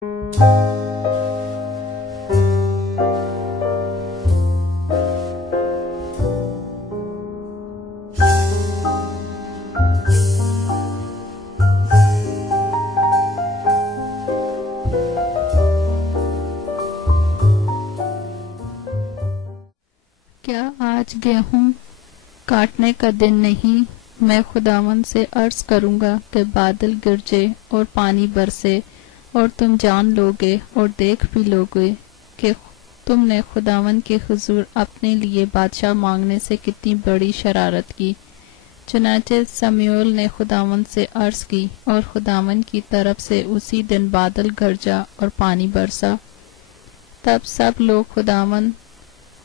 کیا آج گیہوں کاٹنے کا دن نہیں؟ میں خداوند سے عرض کروں گا کہ بادل گرجے اور پانی برسے، اور تم جان لوگے اور دیکھ بھی لوگے کہ تم نے خداوند کے حضور اپنے لیے بادشاہ مانگنے سے کتنی بڑی شرارت کی۔ چنانچہ سموئیل نے خداوند سے عرض کی، اور خداوند کی طرف سے اسی دن بادل گرجا اور پانی برسا۔ تب سب لوگ خداوند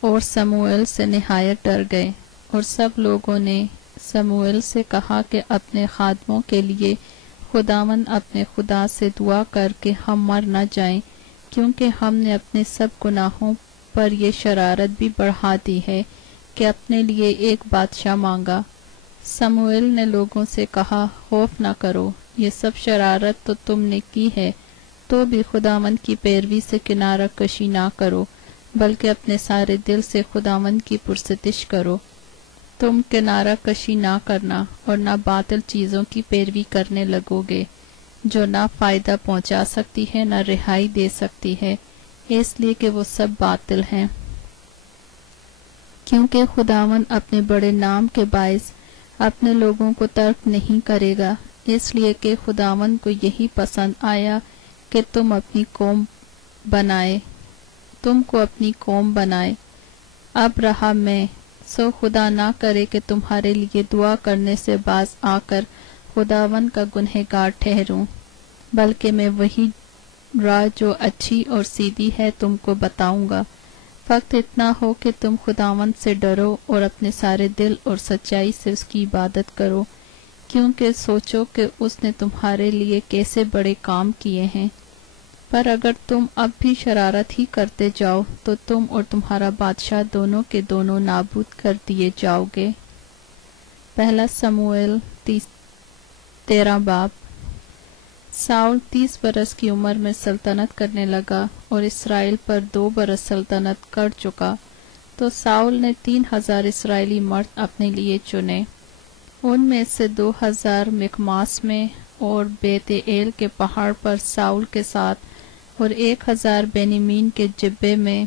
اور سموئیل سے نہایت ڈر گئے، اور سب لوگوں نے سموئیل سے کہا کہ اپنے خادموں کے لیے خداوند اپنے خدا سے دعا کر کے ہم مر نہ جائیں، کیونکہ ہم نے اپنے سب گناہوں پر یہ شرارت بھی بڑھا دی ہے کہ اپنے لیے ایک بادشاہ مانگا۔ سموئیل نے لوگوں سے کہا، خوف نہ کرو، یہ سب شرارت تو تم نے کی ہے، تو بھی خداوند کی پیروی سے کنارہ کشی نہ کرو، بلکہ اپنے سارے دل سے خداوند کی پرستش کرو۔ تم کنارہ کشی نہ کرنا اور نہ باطل چیزوں کی پیروی کرنے لگو گے، جو نہ فائدہ پہنچا سکتی ہے نہ رہائی دے سکتی ہے، اس لیے کہ وہ سب باطل ہیں۔ کیونکہ خداوند اپنے بڑے نام کے باعث اپنے لوگوں کو ترک نہیں کرے گا، اس لیے کہ خداوند کو یہی پسند آیا کہ تم کو اپنی قوم بنائے۔ اب رہا میں، سو خدا نہ کرے کہ تمہارے لیے دعا کرنے سے باز آ کر خداوند کا گنہگار ٹھہروں، بلکہ میں وہی راہ جو اچھی اور سیدھی ہے تم کو بتاؤں گا۔ فقط اتنا ہو کہ تم خداوند سے ڈرو اور اپنے سارے دل اور سچائی سے اس کی عبادت کرو، کیونکہ سوچو کہ اس نے تمہارے لیے کیسے بڑے کام کیے ہیں۔ پر اگر تم اب بھی شرارت ہی کرتے جاؤ تو تم اور تمہارا بادشاہ دونوں کے دونوں نابود کر دیے جاؤ گے۔ پہلا سموئیل 13 باب۔ ساؤل 30 برس کی عمر میں سلطنت کرنے لگا اور اسرائیل پر 2 برس سلطنت کر چکا، تو ساؤل نے 3000 اسرائیلی مرد اپنے لیے چنے۔ ان میں سے 2000 مکماس میں اور بیت ایل کے پہاڑ پر ساؤل کے ساتھ، اور 1000 بینیمین کے جبے میں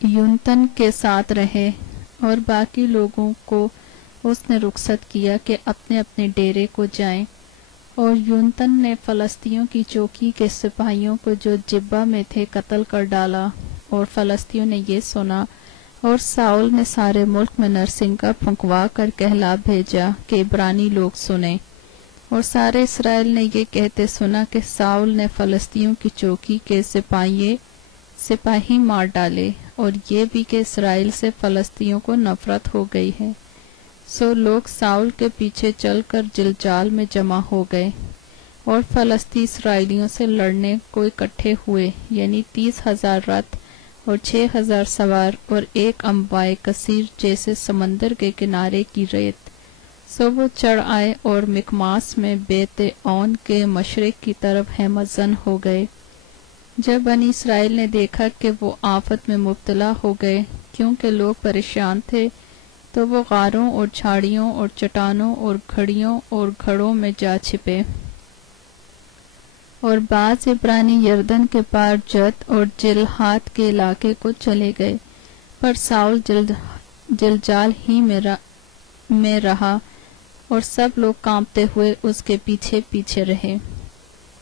یونتن کے ساتھ رہے، اور باقی لوگوں کو اس نے رخصت کیا کہ اپنے اپنے ڈیرے کو جائیں۔ اور یونتن نے فلسطینیوں کی چوکی کے سپاہیوں کو جو جبہ میں تھے قتل کر ڈالا، اور فلسطینیوں نے یہ سنا، اور ساؤل نے سارے ملک میں نرسنگا پھنکوا کر کہلا بھیجا کہ عبرانی لوگ سنیں۔ اور سارے اسرائیل نے یہ کہتے سنا کہ ساؤل نے فلسطینیوں کی چوکی کے سپاہی مار ڈالے، اور یہ بھی کہ اسرائیل سے فلسطینیوں کو نفرت ہو گئی ہے۔ سو لوگ ساؤل کے پیچھے چل کر جلجال میں جمع ہو گئے، اور فلسطی اسرائیلیوں سے لڑنے کو اکٹھے ہوئے، یعنی 30,000 رتھ اور 6,000 سوار، اور ایک انبائے کثیر جیسے سمندر کے کنارے کی ریت۔ سو وہ چڑھ آئے اور مکماس میں بیت اون کے مشرق کی طرف ہمت زن ہو گئے۔ جب بنی اسرائیل نے دیکھا کہ وہ آفت میں مبتلا ہو گئے، کیونکہ لوگ پریشان تھے، تو وہ غاروں اور جھاڑیوں اور چٹانوں اور گھڑیوں اور گھڑوں میں جا چھپے۔ اور بعض عبرانی یردن کے پار جت اور جلحات کے علاقے کو چلے گئے، پر ساؤل جلجال ہی میں رہا، اور سب لوگ کانپتے ہوئے اس کے پیچھے پیچھے رہے۔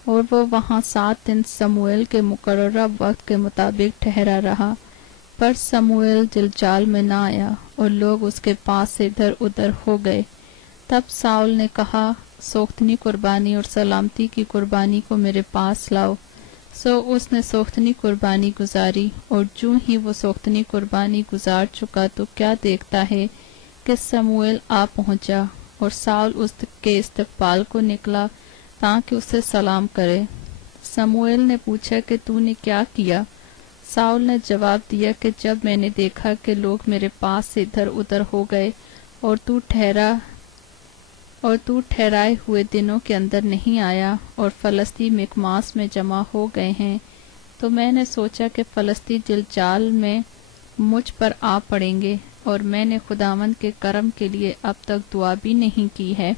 اور وہ وہاں 7 دن سموئیل کے مقررہ وقت کے مطابق ٹھہرا رہا، پر سموئیل جلجال میں نہ آیا، اور لوگ اس کے پاس سے ادھر ادھر ہو گئے۔ تب ساؤل نے کہا، سوختنی قربانی اور سلامتی کی قربانی کو میرے پاس لاؤ۔ سو اس نے سوختنی قربانی گزاری، اور جو ہی وہ سوختنی قربانی گزار چکا تو کیا دیکھتا ہے کہ سموئیل آ پہنچا، اور ساؤل اس کے استقبال کو نکلا تاکہ اسے سلام کرے۔ سموئیل نے پوچھا کہ تو نے کیا کیا؟ ساؤل نے جواب دیا کہ جب میں نے دیکھا کہ لوگ میرے پاس سے ادھر ادھر ہو گئے اور تو ٹھہرا اور تو ٹھہرائے ہوئے دنوں کے اندر نہیں آیا اور فلسطی مکماس میں جمع ہو گئے ہیں، تو میں نے سوچا کہ فلسطی جلجال میں مجھ پر آ پڑیں گے، اور میں نے خداوند کے کرم کے لیے اب تک دعا بھی نہیں کی ہے،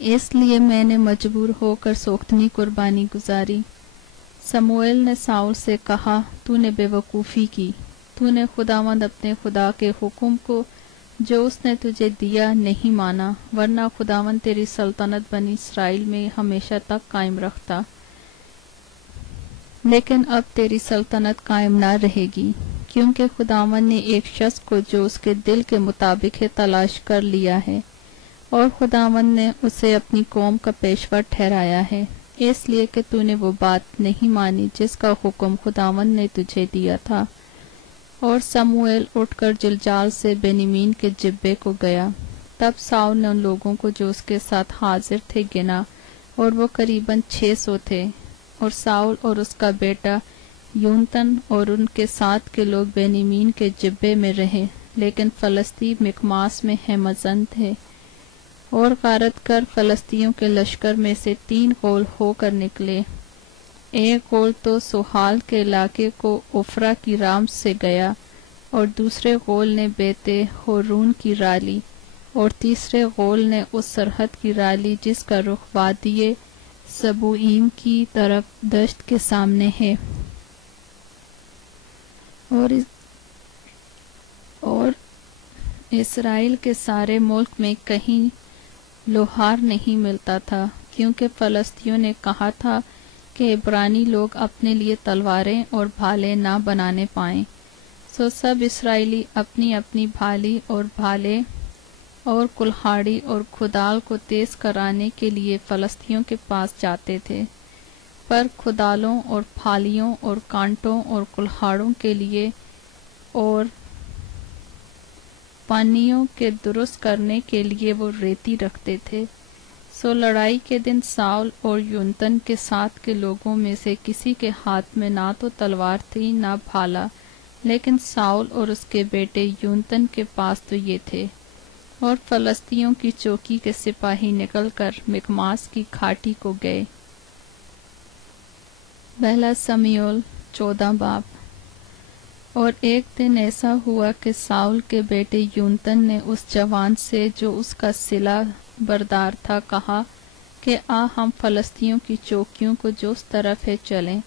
اس لیے میں نے مجبور ہو کر سوختنی قربانی گزاری۔ سموئیل نے ساؤل سے کہا، تو نے بے وقوفی کی، تو نے خداوند اپنے خدا کے حکم کو جو اس نے تجھے دیا نہیں مانا، ورنہ خداوند تیری سلطنت بنی اسرائیل میں ہمیشہ تک قائم رکھتا، لیکن اب تیری سلطنت قائم نہ رہے گی، کیونکہ خداوند نے ایک شخص کو جو اس کے دل کے مطابق ہے تلاش کر لیا ہے، اور خداوند نے اسے اپنی قوم کا پیشوا ٹھہرایا ہے، اس لیے کہ تو نے وہ بات نہیں مانی جس کا حکم خداوند نے تجھے دیا تھا۔ اور سموئیل اٹھ کر جلجال سے بنیامین کے جبے کو گیا۔ تب ساؤل نے ان لوگوں کو جو اس کے ساتھ حاضر تھے گنا، اور وہ قریباً 600 تھے، اور ساؤل اور اس کا بیٹا یونتن اور ان کے ساتھ کے لوگ بنیامین کے جبے میں رہے، لیکن فلسطی مکماس میں ہمزن تھے، اور غارت کر فلسطینیوں کے لشکر میں سے 3 غول ہو کر نکلے، ایک غول تو سوحال کے علاقے کو عفرا کی رام سے گیا، اور دوسرے غول نے بیت ہورون کی راہ لی، اور تیسرے غول نے اس سرحد کی راہ لی جس کا رخ وادی سبوئیم کی طرف دشت کے سامنے ہے، اور اسرائیل کے سارے ملک میں کہیں لوہار نہیں ملتا تھا، کیونکہ فلسطینیوں نے کہا تھا کہ عبرانی لوگ اپنے لیے تلواریں اور بھالے نہ بنانے پائیں، سو سب اسرائیلی اپنی اپنی بھالی اور بھالے اور کلہاڑی اور کھدال کو تیز کرانے کے لیے فلسطینیوں کے پاس جاتے تھے، پر کھدالوں اور پھالیوں اور کانٹوں اور کلہاڑوں کے لیے اور پانیوں کے درست کرنے کے لیے وہ ریتی رکھتے تھے۔ سو لڑائی کے دن ساؤل اور یونتن کے ساتھ کے لوگوں میں سے کسی کے ہاتھ میں نہ تو تلوار تھی نہ بھالا، لیکن ساؤل اور اس کے بیٹے یونتن کے پاس تو یہ تھے، اور فلسطینیوں کی چوکی کے سپاہی نکل کر مکماس کی کھاٹی کو گئے۔ پہلا سموئیل 14 باب۔ اور ایک دن ایسا ہوا کہ ساؤل کے بیٹے یونتن نے اس جوان سے جو اس کا صلہ بردار تھا کہا کہ آ ہم فلسطینیوں کی چوکیوں کو جو اس طرف ہے چلیں،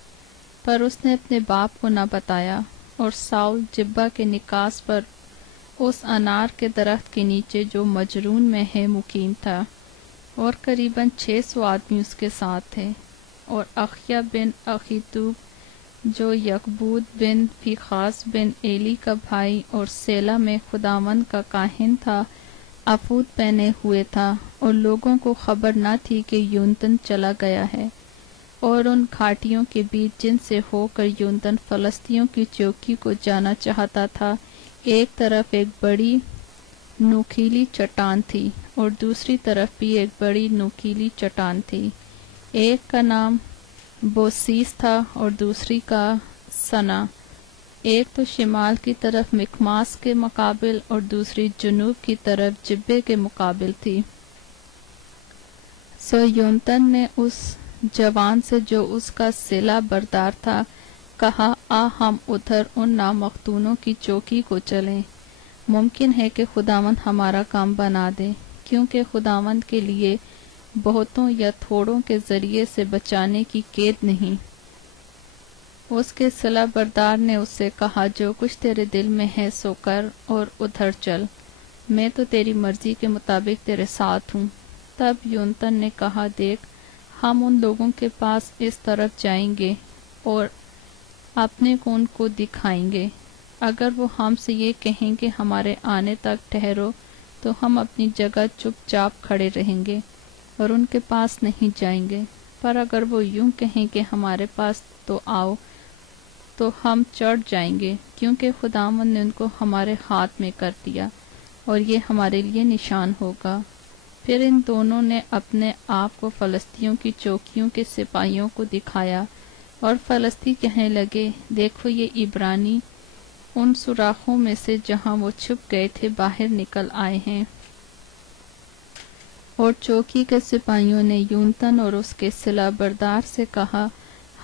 پر اس نے اپنے باپ کو نہ بتایا، اور ساؤل جبہ کے نکاس پر اس انار کے درخت کے نیچے جو مجرون میں ہے مقیم تھا، اور قریباً 600 آدمی اس کے ساتھ تھے، اور اخیا بن اخیتوب جو یکبود بن فیخاس بن ایلی کا بھائی اور سیلا میں خداوند کا کاہن تھا، افود پہنے ہوئے تھا، اور لوگوں کو خبر نہ تھی کہ یونتن چلا گیا ہے، اور ان گھاٹیوں کے بیچ جن سے ہو کر یونتن فلسطینیوں کی چوکی کو جانا چاہتا تھا، ایک طرف ایک بڑی نوکیلی چٹان تھی، اور دوسری طرف بھی ایک بڑی نوکیلی چٹان تھی، ایک کا نام بوسیس تھا اور دوسری کا سنا، ایک تو شمال کی طرف مکماس کے مقابل اور دوسری جنوب کی طرف جبے کے مقابل تھی۔ سو یونتن نے اس جوان سے جو اس کا صلہ بردار تھا کہا، آ ہم ادھر ان نامختونوں کی چوکی کو چلیں، ممکن ہے کہ خداوند ہمارا کام بنا دے، کیونکہ خداوند کے لیے بہتوں یا تھوڑوں کے ذریعے سے بچانے کی قید نہیں۔ اس کے صلہ بردار نے اس سے کہا، جو کچھ تیرے دل میں ہے سو کر اور ادھر چل، میں تو تیری مرضی کے مطابق تیرے ساتھ ہوں۔ تب یونتن نے کہا، دیکھ ہم ان لوگوں کے پاس اس طرف جائیں گے اور اپنے کو ان کو دکھائیں گے، اگر وہ ہم سے یہ کہیں کہ ہمارے آنے تک ٹھہرو تو ہم اپنی جگہ چپ چاپ کھڑے رہیں گے اور ان کے پاس نہیں جائیں گے، پر اگر وہ یوں کہیں کہ ہمارے پاس تو آؤ تو ہم چڑھ جائیں گے، کیونکہ خداوند نے ان کو ہمارے ہاتھ میں کر دیا، اور یہ ہمارے لیے نشان ہوگا۔ پھر ان دونوں نے اپنے آپ کو فلسطینیوں کی چوکیوں کے سپاہیوں کو دکھایا، اور فلسطی کہنے لگے، دیکھو یہ عبرانی ان سوراخوں میں سے جہاں وہ چھپ گئے تھے باہر نکل آئے ہیں۔ اور چوکی کے سپاہیوں نے یونتن اور اس کے صلہ بردار سے کہا،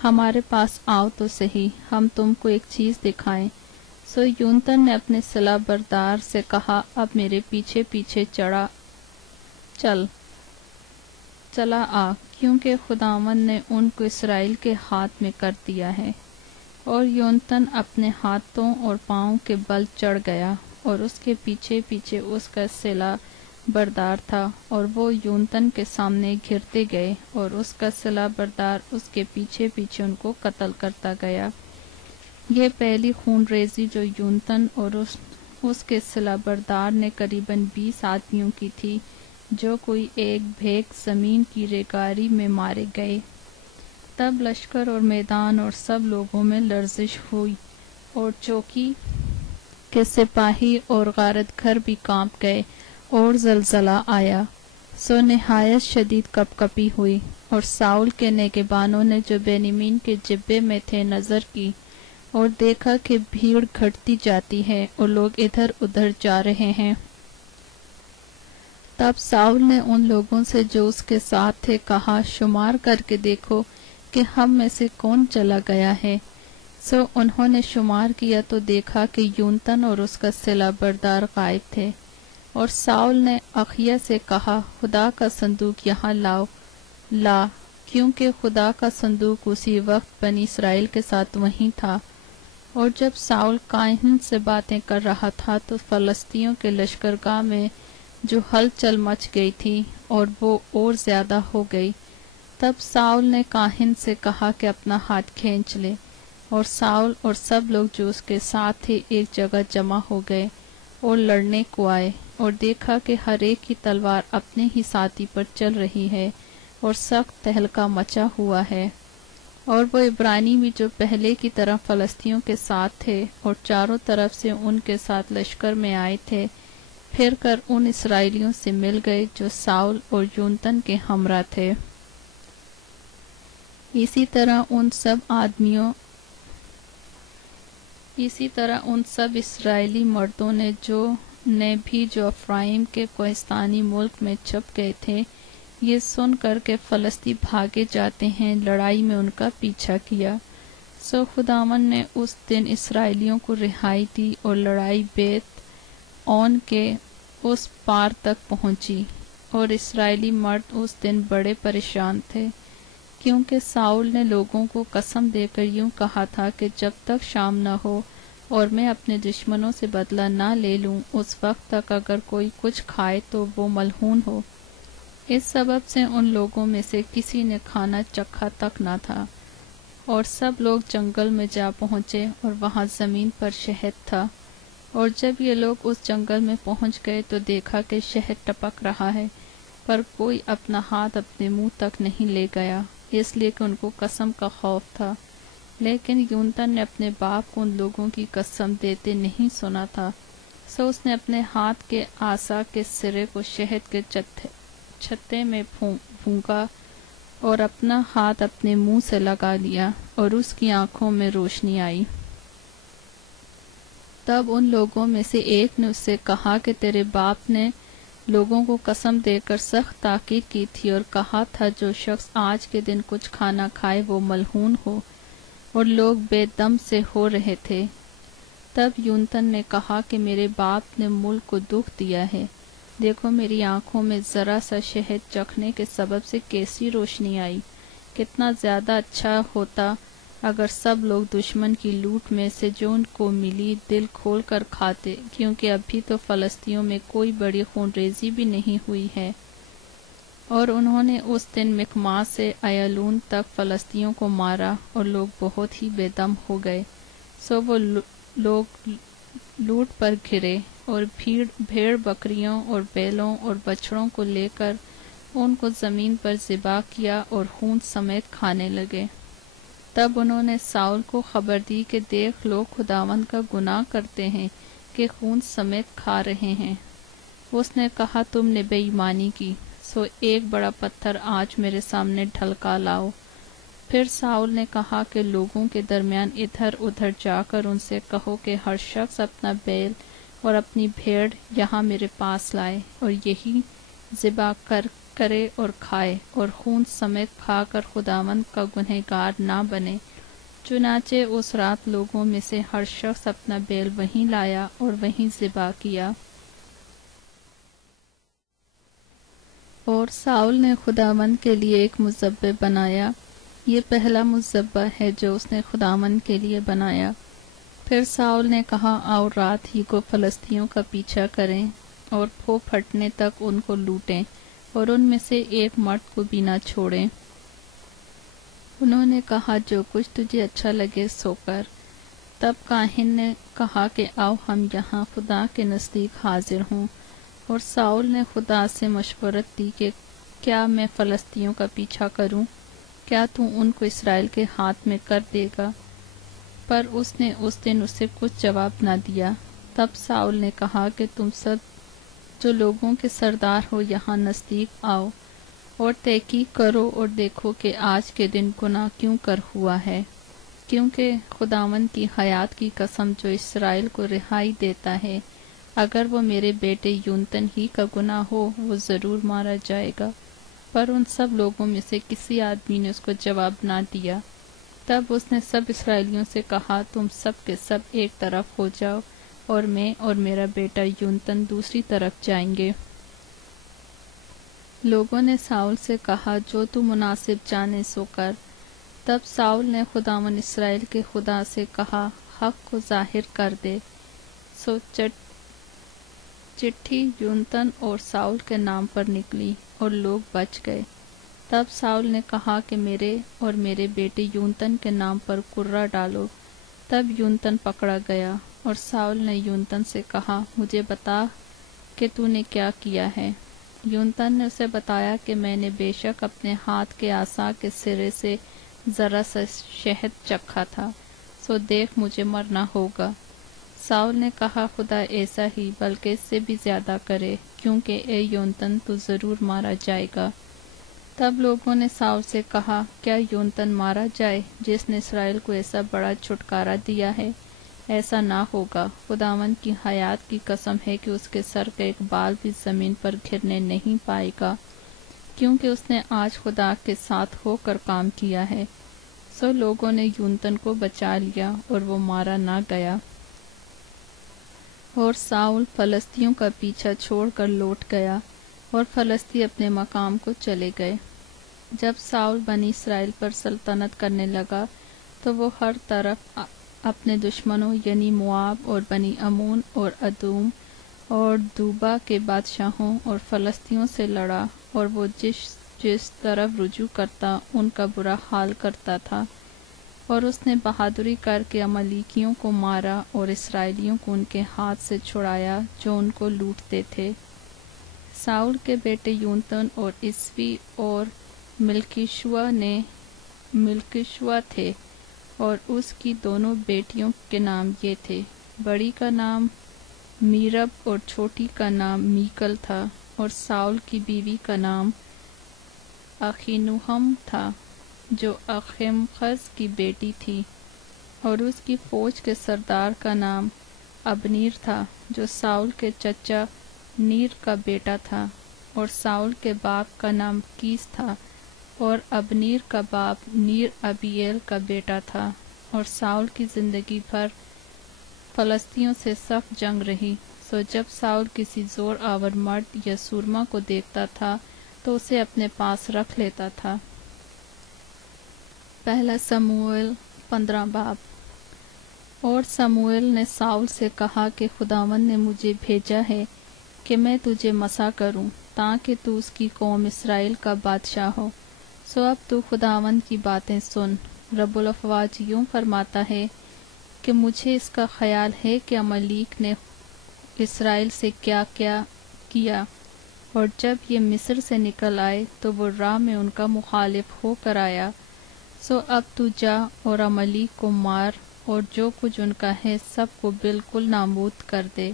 ہمارے پاس آؤ تو صحیح، ہم تم کو ایک چیز دکھائیں۔ سو یونتن نے اپنے صلہ بردار سے کہا، اب میرے پیچھے پیچھے چلا آ، کیونکہ خداوند نے ان کو اسرائیل کے ہاتھ میں کر دیا ہے۔ اور یونتن اپنے ہاتھوں اور پاؤں کے بل چڑھ گیا، اور اس کے پیچھے پیچھے اس کا صلہ بردار تھا، اور وہ یونتن کے سامنے گھرتے گئے، اور اس کا صلہ بردار اس کے پیچھے پیچھے ان کو قتل کرتا گیا۔ یہ پہلی خون ریزی جو یونتن اور اس کے صلہ بردار نے قریباً 20 آدمیوں کی تھی، جو کوئی ایک بھیک زمین کی ریگاری میں مارے گئے۔ تب لشکر اور میدان اور سب لوگوں میں لرزش ہوئی، اور چوکی کے سپاہی اور غارت گھر بھی کانپ گئے، اور زلزلہ آیا۔ سو نہایت شدید کپکپی ہوئی، اور ساؤل کے نگہبانوں نے جو بنیامین کے جبے میں تھے نظر کی، اور دیکھا کہ بھیڑ گھٹتی جاتی ہے اور لوگ ادھر ادھر جا رہے ہیں۔ تب ساؤل نے ان لوگوں سے جو اس کے ساتھ تھے کہا، شمار کر کے دیکھو کہ ہم میں سے کون چلا گیا ہے۔ سو انہوں نے شمار کیا تو دیکھا کہ یونتن اور اس کا صلہ بردار غائب تھے۔ اور ساؤل نے اخیا سے کہا، خدا کا صندوق یہاں لا، کیونکہ خدا کا صندوق اسی وقت بنی اسرائیل کے ساتھ وہیں تھا۔ اور جب ساؤل کاہن سے باتیں کر رہا تھا تو فلسطینیوں کے لشکرگاہ میں جو ہلچل مچ گئی تھی اور وہ اور زیادہ ہو گئی۔ تب ساؤل نے کاہن سے کہا کہ اپنا ہاتھ کھینچ لے، اور ساؤل اور سب لوگ جو اس کے ساتھ تھے ایک جگہ جمع ہو گئے اور لڑنے کو آئے، اور دیکھا کہ ہر ایک کی تلوار اپنے ہی ساتھی پر چل رہی ہے، اور سخت تہلکہ مچا ہوا ہے۔ اور وہ عبرانی بھی جو پہلے کی طرح فلسطینیوں کے ساتھ تھے اور چاروں طرف سے ان کے ساتھ لشکر میں آئے تھے، پھر کر ان اسرائیلیوں سے مل گئے جو ساؤل اور یونتن کے ہمراہ تھے۔ اسی طرح ان سب اسرائیلی مردوں نے جو افرائیم کے کوہستانی ملک میں چھپ گئے تھے، یہ سن کر کے فلسطی بھاگے جاتے ہیں، لڑائی میں ان کا پیچھا کیا۔ سو خداوند نے اس دن اسرائیلیوں کو رہائی دی، اور لڑائی بیت اون کے اس پار تک پہنچی، اور اسرائیلی مرد اس دن بڑے پریشان تھے، کیونکہ ساؤل نے لوگوں کو قسم دے کر یوں کہا تھا کہ جب تک شام نہ ہو اور میں اپنے دشمنوں سے بدلہ نہ لے لوں، اس وقت تک اگر کوئی کچھ کھائے تو وہ ملعون ہو۔ اس سبب سے ان لوگوں میں سے کسی نے کھانا چکھا تک نہ تھا، اور سب لوگ جنگل میں جا پہنچے، اور وہاں زمین پر شہد تھا۔ اور جب یہ لوگ اس جنگل میں پہنچ گئے تو دیکھا کہ شہد ٹپک رہا ہے، پر کوئی اپنا ہاتھ اپنے منہ تک نہیں لے گیا، اس لیے کہ ان کو قسم کا خوف تھا۔ لیکن یونتن نے اپنے باپ کو ان لوگوں کی قسم دیتے نہیں سنا تھا، سو اس نے اپنے ہاتھ کے عصا کے سرے کو شہد کے چھتے میں پھونکا، اور اپنا ہاتھ اپنے منہ سے لگا لیا، اور اس کی آنکھوں میں روشنی آئی۔ تب ان لوگوں میں سے ایک نے اس سے کہا کہ تیرے باپ نے لوگوں کو قسم دے کر سخت تاکید کی تھی اور کہا تھا، جو شخص آج کے دن کچھ کھانا کھائے وہ ملعون ہو، اور لوگ بے دم سے ہو رہے تھے۔ تب یونتن نے کہا کہ میرے باپ نے ملک کو دکھ دیا ہے، دیکھو میری آنکھوں میں ذرا سا شہد چکھنے کے سبب سے کیسی روشنی آئی۔ کتنا زیادہ اچھا ہوتا اگر سب لوگ دشمن کی لوٹ میں سے جو ان کو ملی دل کھول کر کھاتے، کیونکہ ابھی تو فلسطینیوں میں کوئی بڑی خون ریزی بھی نہیں ہوئی ہے۔ اور انہوں نے اس دن مکماس سے ایالون تک فلسطینیوں کو مارا، اور لوگ بہت ہی بے دم ہو گئے۔ سو وہ لوگ لوٹ پر گھرے، اور بھیڑ بکریوں اور بیلوں اور بچڑوں کو لے کر ان کو زمین پر ذبح کیا اور خون سمیت کھانے لگے۔ تب انہوں نے ساؤل کو خبر دی کہ دیکھ لوگ خداوند کا گناہ کرتے ہیں کہ خون سمیت کھا رہے ہیں۔ اس نے کہا، تم نے بے ایمانی کی، سو ایک بڑا پتھر آج میرے سامنے ڈھلکا لاؤ۔ پھر ساؤل نے کہا کہ لوگوں کے درمیان ادھر ادھر جا کر ان سے کہو کہ ہر شخص اپنا بیل اور اپنی بھیڑ یہاں میرے پاس لائے، اور یہی ذبح کر کرے اور کھائے اور خون سمیت کھا کر خداوند کا گنہگار نہ بنے۔ چنانچہ اس رات لوگوں میں سے ہر شخص اپنا بیل وہیں لایا اور وہیں ذبح کیا۔ اور ساؤل نے خداوند کے لیے ایک مذبح بنایا۔ یہ پہلا مذبح ہے جو اس نے خداوند کے لیے بنایا۔ پھر ساؤل نے کہا، آؤ رات ہی کو فلسطینیوں کا پیچھا کریں اور پھو پھٹنے تک ان کو لوٹیں اور ان میں سے ایک مرد کو بھی نہ چھوڑیں۔ انہوں نے کہا، جو کچھ تجھے اچھا لگے سو کر۔ تب کاہن نے کہا کہ آؤ ہم یہاں خدا کے نزدیک حاضر ہوں۔ اور ساؤل نے خدا سے مشورت دی کہ کیا میں فلسطینیوں کا پیچھا کروں؟ کیا تو ان کو اسرائیل کے ہاتھ میں کر دے گا؟ پر اس نے اس دن اسے کچھ جواب نہ دیا۔ تب ساؤل نے کہا کہ تم سب جو لوگوں کے سردار ہو یہاں نزدیک آؤ اور تحقیق کرو اور دیکھو کہ آج کے دن گناہ کیوں کر ہوا ہے، کیونکہ خداوند کی حیات کی قسم جو اسرائیل کو رہائی دیتا ہے، اگر وہ میرے بیٹے یونتن ہی کا گناہ ہو وہ ضرور مارا جائے گا۔ پر ان سب لوگوں میں سے کسی آدمی نے اس کو جواب نہ دیا۔ تب اس نے سب اسرائیلیوں سے کہا، تم سب کے سب ایک طرف ہو جاؤ اور میں اور میرا بیٹا یونتن دوسری طرف جائیں گے۔ لوگوں نے ساؤل سے کہا، جو تو مناسب جانے سو کر۔ تب ساؤل نے خداوند اسرائیل کے خدا سے کہا، حق کو ظاہر کر دے۔ سو چٹھی یونتن اور ساؤل کے نام پر نکلی اور لوگ بچ گئے۔ تب ساؤل نے کہا کہ میرے اور میرے بیٹے یونتن کے نام پر کرہ ڈالو۔ تب یونتن پکڑا گیا اور ساؤل نے یونتن سے کہا، مجھے بتا کہ تو نے کیا کیا ہے۔ یونتن نے اسے بتایا کہ میں نے بے شک اپنے ہاتھ کے عصا کے سرے سے ذرا سا شہد چکھا تھا، سو دیکھ مجھے مرنا ہوگا۔ ساؤل نے کہا، خدا ایسا ہی بلکہ اس سے بھی زیادہ کرے، کیونکہ اے یونتن تو ضرور مارا جائے گا۔ تب لوگوں نے ساؤل سے کہا، کیا یونتن مارا جائے جس نے اسرائیل کو ایسا بڑا چھٹکارا دیا ہے؟ ایسا نہ ہوگا، خداوند کی حیات کی قسم ہے کہ اس کے سر کا ایک بال بھی زمین پر گرنے نہیں پائے گا، کیونکہ اس نے آج خدا کے ساتھ ہو کر کام کیا ہے۔ سو لوگوں نے یونتن کو بچا لیا اور وہ مارا نہ گیا۔ اور ساؤل فلسطینیوں کا پیچھا چھوڑ کر لوٹ گیا اور فلسطی اپنے مقام کو چلے گئے۔ جب ساؤل بنی اسرائیل پر سلطنت کرنے لگا تو وہ ہر طرف اپنے دشمنوں یعنی مواب اور بنی امون اور ادوم اور دوبا کے بادشاہوں اور فلسطینیوں سے لڑا، اور وہ جس طرف رجوع کرتا ان کا برا حال کرتا تھا۔ اور اس نے بہادری کر کے عملیکیوں کو مارا اور اسرائیلیوں کو ان کے ہاتھ سے چھڑایا جو ان کو لوٹتے تھے۔ ساؤل کے بیٹے یونتن اور اسوی اور ملکیشوا تھے، اور اس کی دونوں بیٹیوں کے نام یہ تھے، بڑی کا نام میرب اور چھوٹی کا نام میکل تھا۔ اور ساؤل کی بیوی کا نام اخینوہم تھا جو اخیمخز کی بیٹی تھی، اور اس کی فوج کے سردار کا نام ابنیر تھا جو ساؤل کے چچا نیر کا بیٹا تھا۔ اور ساؤل کے باپ کا نام کیس تھا، اور ابنیر کا باپ نیر ابیل کا بیٹا تھا۔ اور ساؤل کی زندگی بھر فلسطینیوں سے سخت جنگ رہی۔ سو جب ساؤل کسی زور آور مرد یا سورما کو دیکھتا تھا تو اسے اپنے پاس رکھ لیتا تھا۔ پہلا سموئیل 15 باب۔ اور سموئیل نے ساؤل سے کہا کہ خداوند نے مجھے بھیجا ہے کہ میں تجھے مسح کروں تاکہ تو اس کی قوم اسرائیل کا بادشاہ ہو۔ سو اب تو خداوند کی باتیں سن۔ رب الافواج یوں فرماتا ہے کہ مجھے اس کا خیال ہے کہ عملیک نے اسرائیل سے کیا کیا، اور جب یہ مصر سے نکل آئے تو وہ راہ میں ان کا مخالف ہو کر آیا۔ سو اب تو جا اور عملیک کو مار اور جو کچھ ان کا ہے سب کو بالکل نابود کر دے،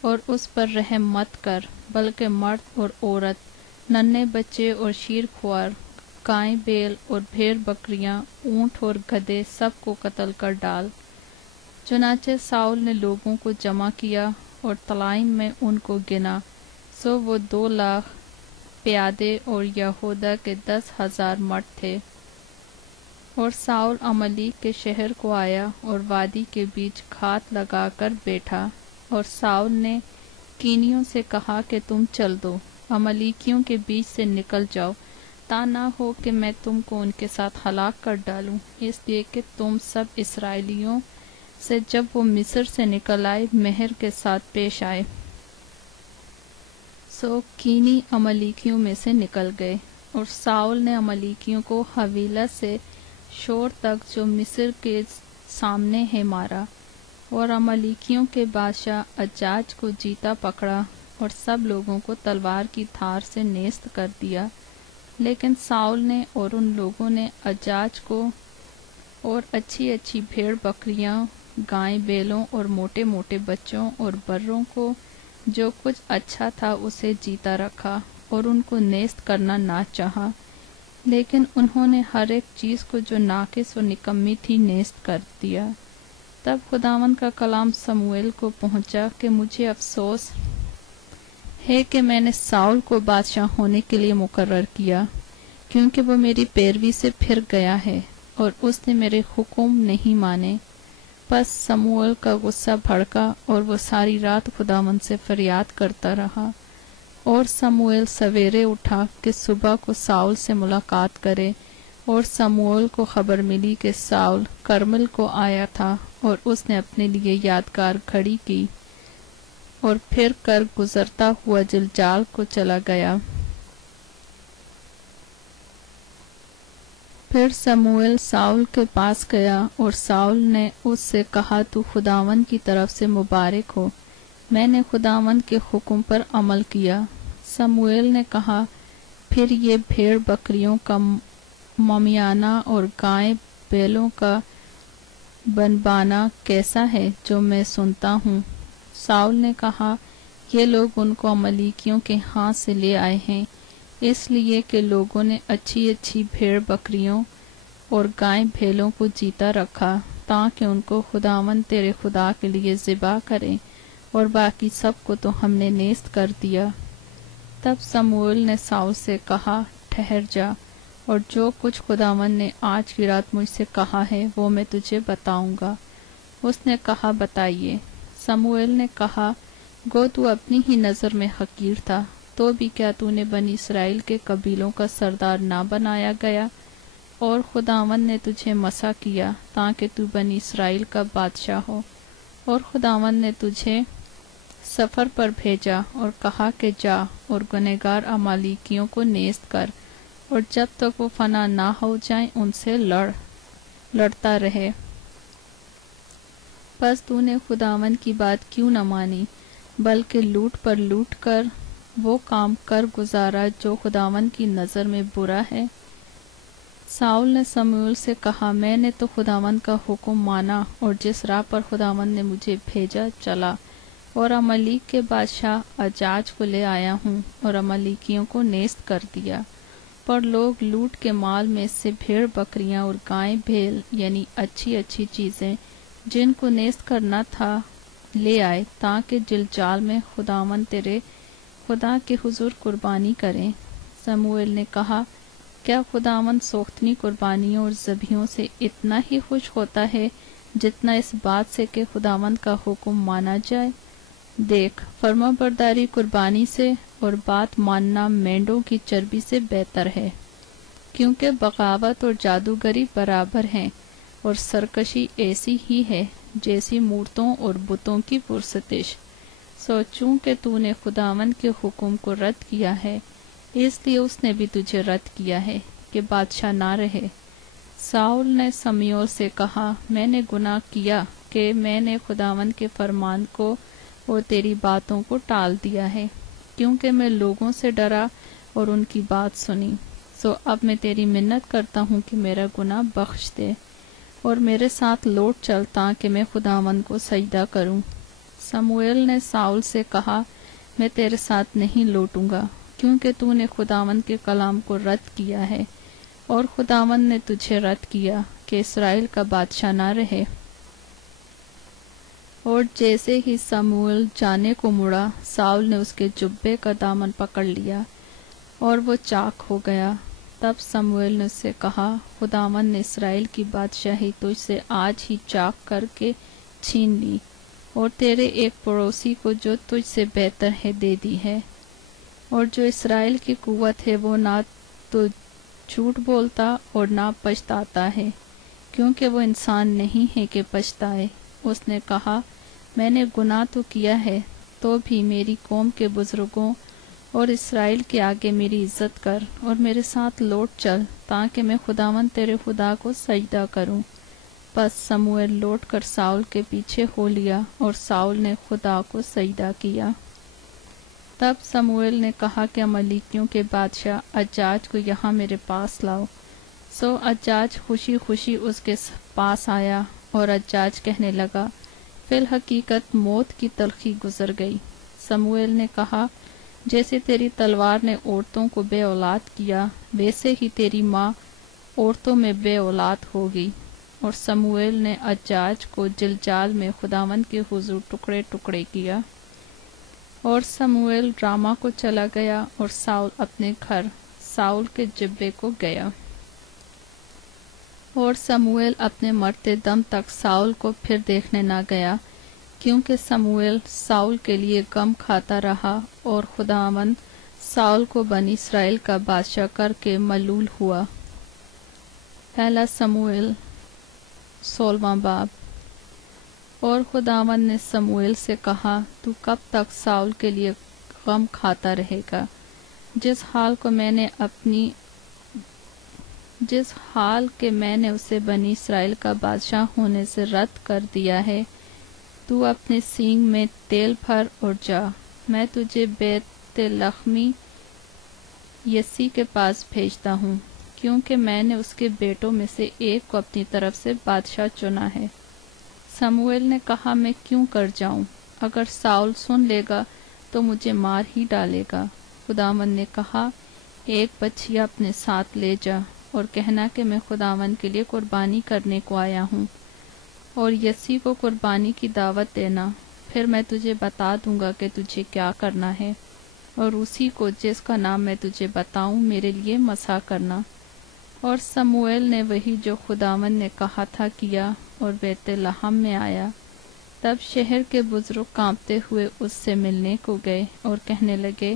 اور اس پر رحم مت کر، بلکہ مرد اور عورت، ننھے بچے اور شیر خوار، گائے بیل اور بھیڑ بکریاں، اونٹ اور گدھے سب کو قتل کر ڈال۔ چنانچہ ساؤل نے لوگوں کو جمع کیا اور تلائم میں ان کو گنا، سو وہ پیادے اور یہودا کے 10,000 مرد تھے۔ اور ساؤل عملیک کے شہر کو آیا اور وادی کے بیچ گھات لگا کر بیٹھا، اور ساؤل نے کینیوں سے کہا کہ تم چل دو، عملیکیوں کے بیچ سے نکل جاؤ، تا نہ ہو کہ میں تم کو ان کے ساتھ ہلاک کر ڈالوں، اس لیے کہ تم سب اسرائیلیوں سے جب وہ مصر سے نکل آئے مہر کے ساتھ پیش آئے۔ سو کینی عملیکیوں میں سے نکل گئے، اور ساؤل نے عملیکیوں کو حویلہ سے شور تک جو مصر کے سامنے ہے مارا، اور عملیکیوں کے بادشاہ اجاج کو جیتا پکڑا اور سب لوگوں کو تلوار کی دھار سے نیست کر دیا۔ لیکن ساؤل نے اور ان لوگوں نے اجاج کو اور اچھی اچھی بھیڑ بکریاں، گائیں بیلوں اور موٹے موٹے بچوں اور بروں کو جو کچھ اچھا تھا اسے جیتا رکھا، اور ان کو نیست کرنا نہ چاہا، لیکن انہوں نے ہر ایک چیز کو جو ناقص و نکمی تھی نیست کر دیا۔ تب خداوند کا کلام سموئیل کو پہنچا کہ مجھے افسوس ہے کہ میں نے ساؤل کو بادشاہ ہونے کے لیے مقرر کیا، کیونکہ وہ میری پیروی سے پھر گیا ہے اور اس نے میرے حکم نہیں مانے۔ پس سموئیل کا غصہ بھڑکا اور وہ ساری رات خداوند سے فریاد کرتا رہا۔ اور سموئیل سویرے اٹھا کہ صبح کو ساؤل سے ملاقات کرے، اور سموئیل کو خبر ملی کہ ساؤل کرمل کو آیا تھا، اور اس نے اپنے لیے یادگار کھڑی کی اور پھر کر گزرتا ہوا جلجال کو چلا گیا۔ پھر سموئیل ساؤل کے پاس گیا، اور ساؤل نے اس سے کہا تو خداوند کی طرف سے مبارک ہو، میں نے خداوند کے حکم پر عمل کیا۔ سموئیل نے کہا پھر یہ بھیڑ بکریوں کا ممیانہ اور گائے بیلوں کا بنبانا کیسا ہے جو میں سنتا ہوں؟ ساؤل نے کہا یہ لوگ ان کو عملیکیوں کے ہاتھ سے لے آئے ہیں، اس لیے کہ لوگوں نے اچھی اچھی بھیڑ بکریوں اور گائے بھیلوں کو جیتا رکھا تاکہ ان کو خداوند تیرے خدا کے لیے ذبح کریں، اور باقی سب کو تو ہم نے نیست کر دیا۔ تب سموئیل نے ساؤل سے کہا ٹھہر جا، اور جو کچھ خداوند نے آج کی رات مجھ سے کہا ہے وہ میں تجھے بتاؤں گا۔ اس نے کہا بتائیے۔ سموئیل نے کہا گو تو اپنی ہی نظر میں حقیر تھا، تو بھی کیا تو نے بنی اسرائیل کے قبیلوں کا سردار نہ بنایا گیا، اور خداوند نے تجھے مسا کیا تاکہ تو بنی اسرائیل کا بادشاہ ہو، اور خداوند نے تجھے سفر پر بھیجا اور کہا کہ جا اور گنہگار عمالیکیوں کو نیست کر، اور جب تک وہ فنا نہ ہو جائیں ان سے لڑتا رہے۔ پس تو نے خداوند کی بات کیوں نہ مانی، بلکہ لوٹ پر لوٹ کر وہ کام کر گزارا جو خداوند کی نظر میں برا ہے؟ ساؤل نے سموئیل سے کہا میں نے تو خداوند کا حکم مانا اور جس راہ پر خداوند نے مجھے بھیجا چلا، اور عملیک کے بادشاہ اجاج کو لے آیا ہوں اور عملیکیوں کو نیست کر دیا۔ پر لوگ لوٹ کے مال میں سے بھیڑ بکریاں اور گائیں بھیل یعنی اچھی اچھی چیزیں جن کو نیست کرنا تھا لے آئے تاکہ جلجال میں خداوند تیرے خدا کے حضور قربانی کریں۔ سموئیل نے کہا کیا خداوند سوختنی قربانیوں اور ذبیحوں سے اتنا ہی خوش ہوتا ہے جتنا اس بات سے کہ خداوند کا حکم مانا جائے؟ دیکھ فرما برداری قربانی سے اور بات ماننا مینڈوں کی چربی سے بہتر ہے، کیونکہ بغاوت اور جادوگری برابر ہیں، اور سرکشی ایسی ہی ہے جیسی مورتوں اور بتوں کی پرستش۔ سو چونکہ تو نے خداوند کے حکم کو رد کیا ہے، اس لیے اس نے بھی تجھے رد کیا ہے کہ بادشاہ نہ رہے۔ ساؤل نے سموئیل سے کہا میں نے گناہ کیا کہ میں نے خداوند کے فرمان کو اور تیری باتوں کو ٹال دیا ہے، کیونکہ میں لوگوں سے ڈرا اور ان کی بات سنی۔ سو اب میں تیری منت کرتا ہوں کہ میرا گناہ بخش دے اور میرے ساتھ لوٹ چل تاکہ میں خداوند کو سجدہ کروں۔ سموئیل نے ساؤل سے کہا میں تیرے ساتھ نہیں لوٹوں گا، کیونکہ تو نے خداوند کے کلام کو رد کیا ہے، اور خداوند نے تجھے رد کیا کہ اسرائیل کا بادشاہ نہ رہے۔ اور جیسے ہی سموئیل جانے کو مڑا، ساؤل نے اس کے جبے کا دامن پکڑ لیا اور وہ چاک ہو گیا۔ تب سموئیل نے اس سے کہا، خداوند نے اسرائیل کی بادشاہی تجھ سے آج ہی چاک کر کے چھین لی، اور تیرے ایک پڑوسی کو جو تجھ سے بہتر ہے دے دی ہے، اور جو اسرائیل کی قوت ہے وہ نہ تو جھوٹ بولتا اور نہ پچھتاتا ہے، کیونکہ وہ انسان نہیں ہے کہ پچھتائے۔ اس نے کہا، میں نے گناہ تو کیا ہے، تو بھی میری قوم کے بزرگوں اور اسرائیل کے آگے میری عزت کر اور میرے ساتھ لوٹ چل، تاکہ میں خداوند تیرے خدا کو سجدہ کروں۔ پس سموئیل لوٹ کر ساؤل کے پیچھے ہو لیا، اور ساؤل نے خدا کو سجدہ کیا۔ تب سموئیل نے کہا کہ عملیکیوں کے بادشاہ اجاج کو یہاں میرے پاس لاؤ۔ سو اجاج خوشی خوشی اس کے پاس آیا، اور اجاج کہنے لگا، فی الحقیقت موت کی تلخی گزر گئی۔ سموئیل نے کہا، جیسے تیری تلوار نے عورتوں کو بے اولاد کیا، ویسے ہی تیری ماں عورتوں میں بے اولاد ہوگی۔ اور سموئیل نے اجاج کو جلجال میں خداوند کے حضور ٹکڑے ٹکڑے کیا۔ اور سموئیل راما کو چلا گیا، اور ساؤل اپنے گھر ساؤل کے جبے کو گیا۔ اور سموئیل اپنے مرتے دم تک ساؤل کو پھر دیکھنے نہ گیا، کیونکہ سموئیل ساؤل کے لیے غم کھاتا رہا، اور خداوند ساؤل کو بنی اسرائیل کا بادشاہ کر کے ملول ہوا۔ پہلا سموئیل 16واں باب۔ اور خداوند نے سموئیل سے کہا، تو کب تک ساؤل کے لیے غم کھاتا رہے گا؟ جس حال کہ میں نے اسے بنی اسرائیل کا بادشاہ ہونے سے رد کر دیا ہے، تو اپنے سینگ میں تیل بھر اور جا، میں تجھے بیت لحمی یسی کے پاس بھیجتا ہوں، کیونکہ میں نے اس کے بیٹوں میں سے ایک کو اپنی طرف سے بادشاہ چنا ہے۔ سموئیل نے کہا، میں کیوں کر جاؤں؟ اگر ساؤل سن لے گا تو مجھے مار ہی ڈالے گا۔ خداوند نے کہا، ایک بچھیا اپنے ساتھ لے جا، اور کہنا کہ میں خداوند کے لیے قربانی کرنے کو آیا ہوں، اور یسی کو قربانی کی دعوت دینا، پھر میں تجھے بتا دوں گا کہ تجھے کیا کرنا ہے، اور اسی کو جس کا نام میں تجھے بتاؤں میرے لیے مسح کرنا۔ اور سموئیل نے وہی جو خداوند نے کہا تھا کیا، اور بیت لحم میں آیا۔ تب شہر کے بزرگ کانپتے ہوئے اس سے ملنے کو گئے اور کہنے لگے،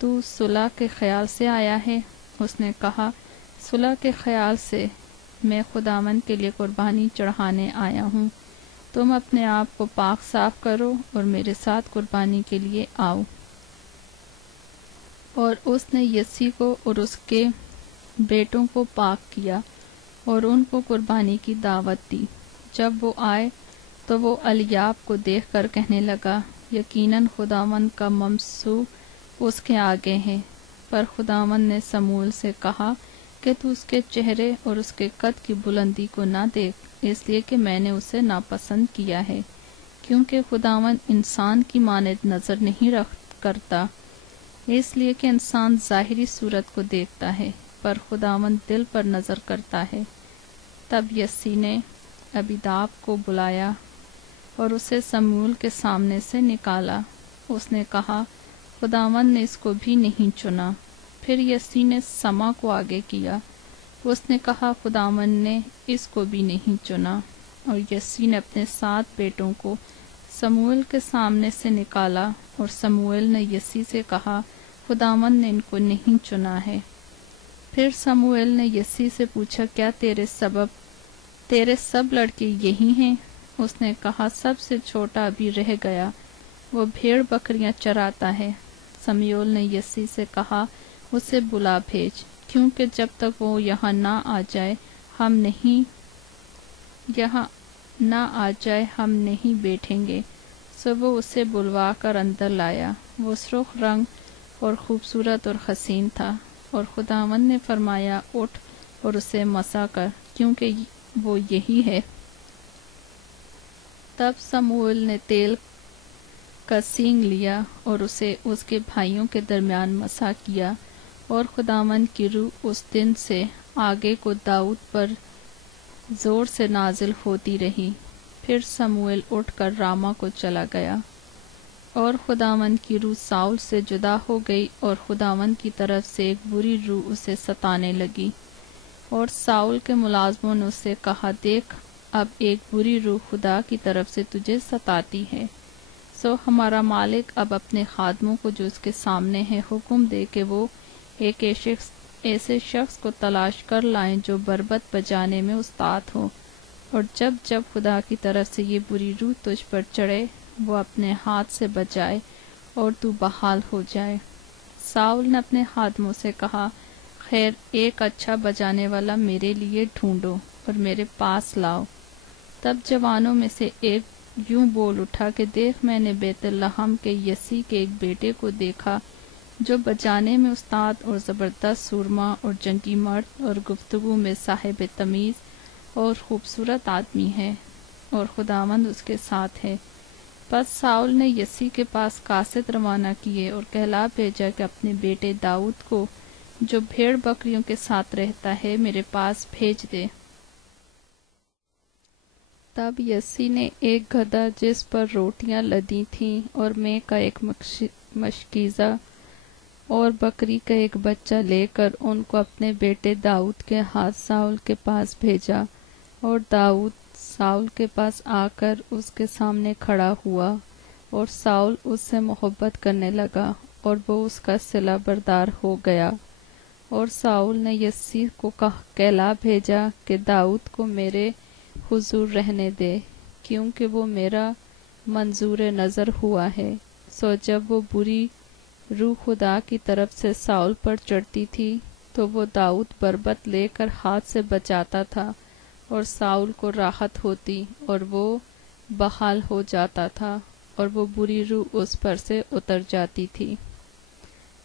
تو صلح کے خیال سے آیا ہے؟ اس نے کہا، صلح کے خیال سے میں خداوند کے لیے قربانی چڑھانے آیا ہوں، تم اپنے آپ کو پاک صاف کرو اور میرے ساتھ قربانی کے لیے آؤ۔ اور اس نے یسی کو اور اس کے بیٹوں کو پاک کیا اور ان کو قربانی کی دعوت دی۔ جب وہ آئے تو وہ الیاب کو دیکھ کر کہنے لگا، یقیناً خداوند کا ممسوح اس کے آگے ہے۔ پر خداوند نے سموئیل سے کہا کہ تو اس کے چہرے اور اس کے قد کی بلندی کو نہ دیکھ، اس لیے کہ میں نے اسے ناپسند کیا ہے، کیونکہ خداوند انسان کی مانند نظر نہیں کرتا، اس لیے کہ انسان ظاہری صورت کو دیکھتا ہے، پر خداوند دل پر نظر کرتا ہے۔ تب یسی نے ابیداب کو بلایا اور اسے سموئیل کے سامنے سے نکالا۔ اس نے کہا، خداوند نے اس کو بھی نہیں چنا۔ پھر یسی نے سما کو آگے کیا۔ اس نے کہا، خداوند نے اس کو بھی نہیں چنا۔ اور یسی نے اپنے 7 بیٹوں کو سموئیل کے سامنے سے نکالا، اور سموئیل نے یسی سے کہا، خداوند نے ان کو نہیں چنا ہے۔ پھر سموئیل نے یسی سے پوچھا، کیا تیرے سب لڑکے یہی ہیں؟ اس نے کہا، سب سے چھوٹا ابھی رہ گیا، وہ بھیڑ بکریاں چراتا ہے۔ سموئیل نے یسی سے کہا، اسے بلا بھیج، کیونکہ جب تک وہ یہاں نہ آ جائے ہم نہیں بیٹھیں گے۔ سو وہ اسے بلوا کر اندر لایا۔ وہ سرخ رنگ اور خوبصورت اور حسین تھا، اور خداوند نے فرمایا، اٹھ اور اسے مسح کر، کیونکہ وہ یہی ہے۔ تب سموئیل نے تیل کا سینگ لیا اور اسے اس کے بھائیوں کے درمیان مسح کیا، اور خداوند کی روح اس دن سے آگے کو داؤد پر زور سے نازل ہوتی رہی۔ پھر سموئیل اٹھ کر راما کو چلا گیا۔ اور خداوند کی روح ساؤل سے جدا ہو گئی، اور خداوند کی طرف سے ایک بری روح اسے ستانے لگی۔ اور ساؤل کے ملازموں نے اسے کہا، دیکھ، اب ایک بری روح خدا کی طرف سے تجھے ستاتی ہے۔ سو ہمارا مالک اب اپنے خادموں کو جو اس کے سامنے ہے حکم دے کہ وہ ایک ایسے شخص کو تلاش کر لائیں جو بربط بجانے میں استاد ہو، اور جب جب خدا کی طرف سے یہ بری روح تجھ پر چڑھے وہ اپنے ہاتھ سے بچائے اور تو بحال ہو جائے۔ ساؤل نے اپنے خادموں سے کہا، خیر، ایک اچھا بجانے والا میرے لیے ڈھونڈو اور میرے پاس لاؤ۔ تب جوانوں میں سے ایک یوں بول اٹھا کہ دیکھ، میں نے بیت لحم کے یسی کے ایک بیٹے کو دیکھا جو بجانے میں استاد اور زبردست سورما اور جنگی مرد اور گفتگو میں صاحب تمیز اور خوبصورت آدمی ہے، اور خداوند اس کے ساتھ ہے۔ پس ساؤل نے یسی کے پاس قاصد روانہ کیے اور کہلا بھیجا کہ اپنے بیٹے داؤد کو جو بھیڑ بکریوں کے ساتھ رہتا ہے میرے پاس بھیج دے۔ تب یسی نے ایک گدھا جس پر روٹیاں لدی تھیں اور مے کا ایک مشکیزہ اور بکری کا ایک بچہ لے کر ان کو اپنے بیٹے داؤد کے ہاتھ ساؤل کے پاس بھیجا، اور داؤد ساؤل کے پاس آ کر اس کے سامنے کھڑا ہوا، اور ساؤل اس سے محبت کرنے لگا اور وہ اس کا صلہ بردار ہو گیا۔ اور ساؤل نے یسی کو کہلا بھیجا کہ داؤد کو میرے حضور رہنے دے، کیونکہ وہ میرا منظور نظر ہوا ہے۔ سو جب وہ بری روح خدا کی طرف سے ساؤل پر چڑھتی تھی تو وہ داؤد بربط لے کر ہاتھ سے بچاتا تھا، اور ساؤل کو راحت ہوتی اور وہ بحال ہو جاتا تھا، اور وہ بری روح اس پر سے اتر جاتی تھی۔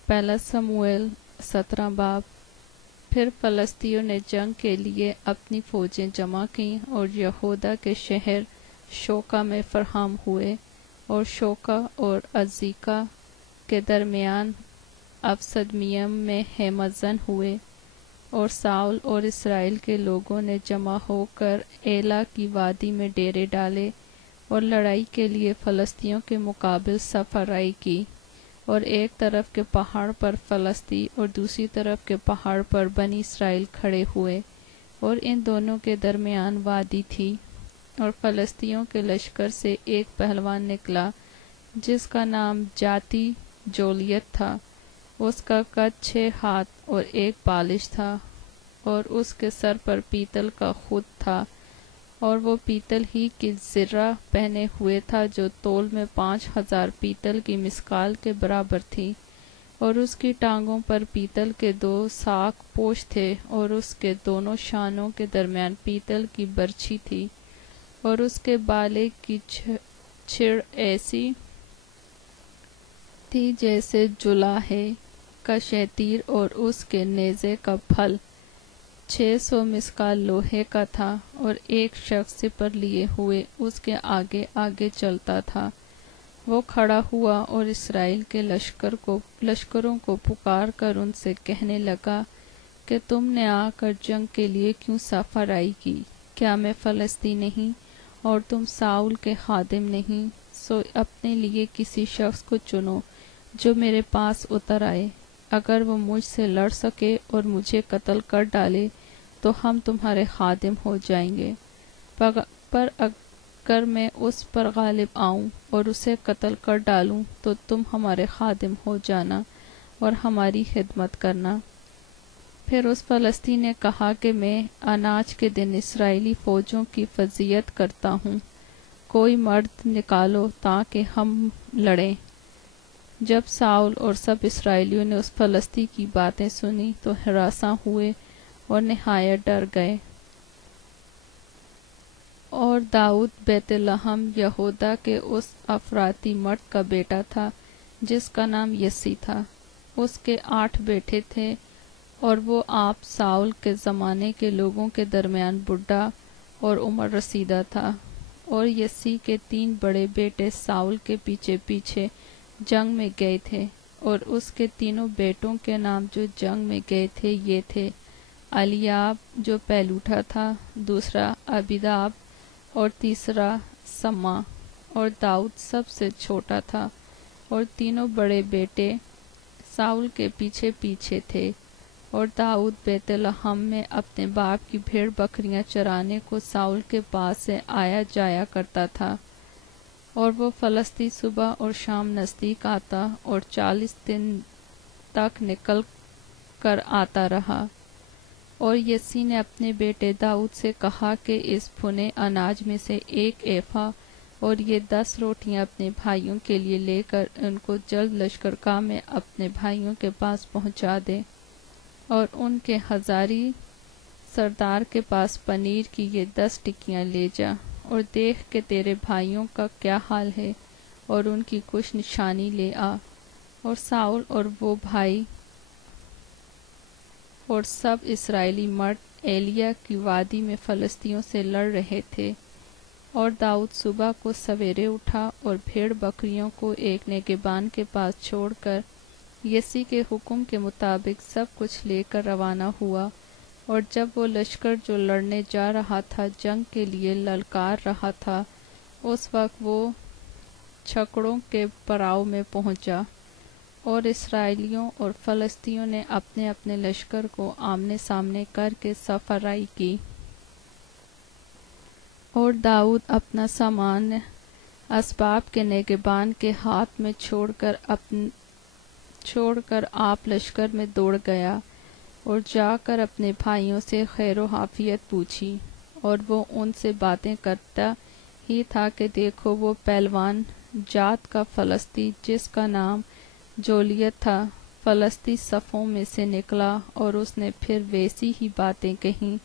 پہلا سموئیل 17 باب۔ پھر فلسطینیوں نے جنگ کے لیے اپنی فوجیں جمع کیں اور یہودا کے شہر شوکا میں فراہم ہوئے، اور شوکا اور عزیکا کے درمیان ابسدمیم میں ہیمت زن ہوئے۔ اور ساؤل اور اسرائیل کے لوگوں نے جمع ہو کر ایلا کی وادی میں ڈیرے ڈالے اور لڑائی کے لیے فلسطینیوں کے مقابل صف آرائی کی، اور ایک طرف کے پہاڑ پر فلسطی اور دوسری طرف کے پہاڑ پر بنی اسرائیل کھڑے ہوئے، اور ان دونوں کے درمیان وادی تھی۔ اور فلسطینیوں کے لشکر سے ایک پہلوان نکلا جس کا نام جاتی جولیت تھا، اس کا قد 6 ہاتھ اور 1 بالش تھا، اور اس کے سر پر پیتل کا خود تھا، اور وہ پیتل ہی کی زرہ پہنے ہوئے تھا جو تول میں 5000 پیتل کی مسکال کے برابر تھی، اور اس کی ٹانگوں پر پیتل کے 2 ساک پوش تھے، اور اس کے دونوں شانوں کے درمیان پیتل کی برچھی تھی، اور اس کے بالے کی چھڑ ایسی تھی جیسے جولاہے کا شیطیر، اور اس کے نیزے کا پھل 600 مسکال لوہے کا تھا، اور ایک شخص سپر لیے ہوئے اس کے آگے آگے چلتا تھا۔ وہ کھڑا ہوا اور اسرائیل کے لشکروں کو پکار کر ان سے کہنے لگا کہ تم نے آ کر جنگ کے لیے کیوں صف آرائی کی؟ کیا میں فلسطی نہیں اور تم ساؤل کے خادم نہیں؟ سو اپنے لیے کسی شخص کو چنو جو میرے پاس اتر آئے، اگر وہ مجھ سے لڑ سکے اور مجھے قتل کر ڈالے تو ہم تمہارے خادم ہو جائیں گے، پر اگر میں اس پر غالب آؤں اور اسے قتل کر ڈالوں تو تم ہمارے خادم ہو جانا اور ہماری خدمت کرنا۔ پھر اس فلسطی نے کہا کہ میں اناج کے دن اسرائیلی فوجوں کی فضیحت کرتا ہوں، کوئی مرد نکالو تاکہ ہم لڑیں۔ جب ساؤل اور سب اسرائیلیوں نے اس فلسطی کی باتیں سنی تو ہراساں ہوئے اور نہایت ڈر گئے۔ اور داؤد بیت لحم یہودا کے اس افراطی مرد کا بیٹا تھا جس کا نام یسی تھا، اس کے 8 بیٹے تھے، اور وہ آپ ساؤل کے زمانے کے لوگوں کے درمیان بڈھا اور عمر رسیدہ تھا۔ اور یسی کے 3 بڑے بیٹے ساؤل کے پیچھے پیچھے جنگ میں گئے تھے، اور اس کے تینوں بیٹوں کے نام جو جنگ میں گئے تھے یہ تھے: الیاب جو پہلوٹھا تھا، دوسرا ابیداب اور تیسرا سما، اور داؤد سب سے چھوٹا تھا، اور تینوں بڑے بیٹے ساؤل کے پیچھے پیچھے تھے، اور داؤد بیت لحم میں اپنے باپ کی بھیڑ بکریاں چرانے کو ساؤل کے پاس سے آیا جایا کرتا تھا، اور وہ فلسطی صبح اور شام نزدیک آتا اور 40 دن تک نکل کر آتا رہا۔ اور یسی نے اپنے بیٹے داؤد سے کہا کہ اس بھنے اناج میں سے 1 ایفا اور یہ 10 روٹیاں اپنے بھائیوں کے لیے لے کر ان کو جلد لشکرگاہ میں اپنے بھائیوں کے پاس پہنچا دے، اور ان کے ہزاری سردار کے پاس پنیر کی یہ 10 ٹکیاں لے جا، اور دیکھ کہ تیرے بھائیوں کا کیا حال ہے، اور ان کی کچھ نشانی لے آ۔ اور ساؤل اور وہ بھائی اور سب اسرائیلی مرد ایلیا کی وادی میں فلسطینیوں سے لڑ رہے تھے۔ اور داؤد صبح کو سویرے اٹھا اور بھیڑ بکریوں کو ایک نگہبان کے پاس چھوڑ کر یسی کے حکم کے مطابق سب کچھ لے کر روانہ ہوا، اور جب وہ لشکر جو لڑنے جا رہا تھا جنگ کے لیے للکار رہا تھا، اس وقت وہ چھکڑوں کے پڑاؤ میں پہنچا، اور اسرائیلیوں اور فلسطینیوں نے اپنے اپنے لشکر کو آمنے سامنے کر کے صف آرائی کی۔ اور داؤد اپنا سامان اسباب کے نگہبان کے ہاتھ میں چھوڑ کر آپ لشکر میں دوڑ گیا، اور جا کر اپنے بھائیوں سے خیر و عافیت پوچھی، اور وہ ان سے باتیں کرتا ہی تھا کہ دیکھو وہ پہلوان جات کا فلسطی جس کا نام جولیت تھا، فلسطی صفوں میں سے نکلا، اور اس نے پھر ویسی ہی باتیں کہیں،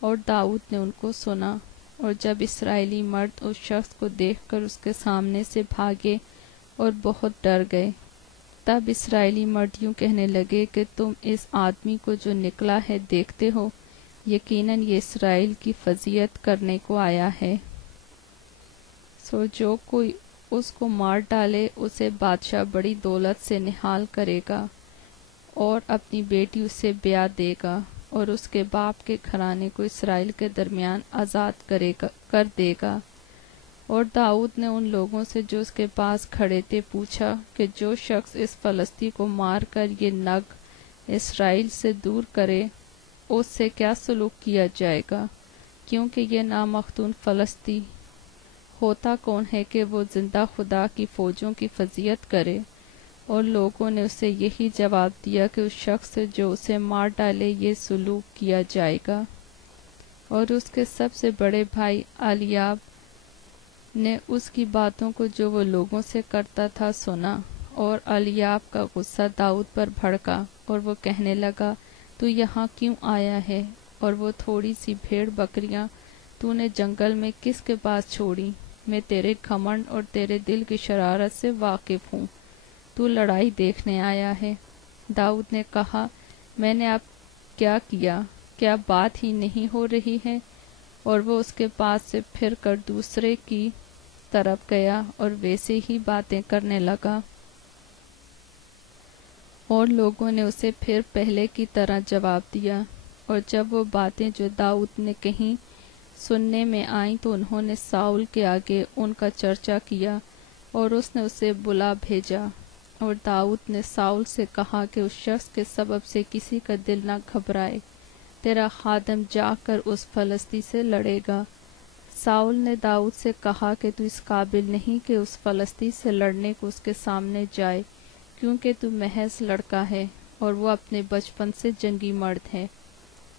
اور داؤد نے ان کو سنا۔ اور جب اسرائیلی مرد اس شخص کو دیکھ کر اس کے سامنے سے بھاگے اور بہت ڈر گئے، تب اسرائیلی مرد یوں کہنے لگے کہ تم اس آدمی کو جو نکلا ہے دیکھتے ہو، یقیناً یہ اسرائیل کی فضیحت کرنے کو آیا ہے۔ سو جو کوئی اس کو مار ڈالے اسے بادشاہ بڑی دولت سے نہال کرے گا، اور اپنی بیٹی اسے بیاہ دے گا، اور اس کے باپ کے گھرانے کو اسرائیل کے درمیان آزاد کر دے گا۔ اور داؤد نے ان لوگوں سے جو اس کے پاس کھڑے تھے پوچھا کہ جو شخص اس فلسطی کو مار کر یہ نگ اسرائیل سے دور کرے اس سے کیا سلوک کیا جائے گا، کیونکہ یہ نامختون فلسطی ہوتا کون ہے کہ وہ زندہ خدا کی فوجوں کی فضیحت کرے؟ اور لوگوں نے اسے یہی جواب دیا کہ اس شخص سے جو اسے مار ڈالے یہ سلوک کیا جائے گا۔ اور اس کے سب سے بڑے بھائی الیاب نے اس کی باتوں کو جو وہ لوگوں سے کرتا تھا سنا، اور الیاب کا غصہ داؤد پر بھڑکا، اور وہ کہنے لگا تو یہاں کیوں آیا ہے، اور وہ تھوڑی سی بھیڑ بکریاں تو نے جنگل میں کس کے پاس چھوڑی؟ میں تیرے گھمنڈ اور تیرے دل کی شرارت سے واقف ہوں، تو لڑائی دیکھنے آیا ہے۔ داؤد نے کہا میں نے اب کیا کیا، کیا بات ہی نہیں ہو رہی ہے؟ اور وہ اس کے پاس سے پھر کر دوسرے کی طرف گیا اور ویسے ہی باتیں کرنے لگا، اور لوگوں نے اسے پھر پہلے کی طرح جواب دیا۔ اور جب وہ باتیں جو داؤد نے کہیں سننے میں آئیں تو انہوں نے ساؤل کے آگے ان کا چرچا کیا، اور اس نے اسے بلا بھیجا۔ اور داؤد نے ساؤل سے کہا کہ اس شخص کے سبب سے کسی کا دل نہ گھبرائے، تیرا خادم جا کر اس فلسطی سے لڑے گا۔ ساؤل نے داؤد سے کہا کہ تو اس قابل نہیں کہ اس فلسطی سے لڑنے کو اس کے سامنے جائے، کیونکہ تو محض لڑکا ہے اور وہ اپنے بچپن سے جنگی مرد ہے۔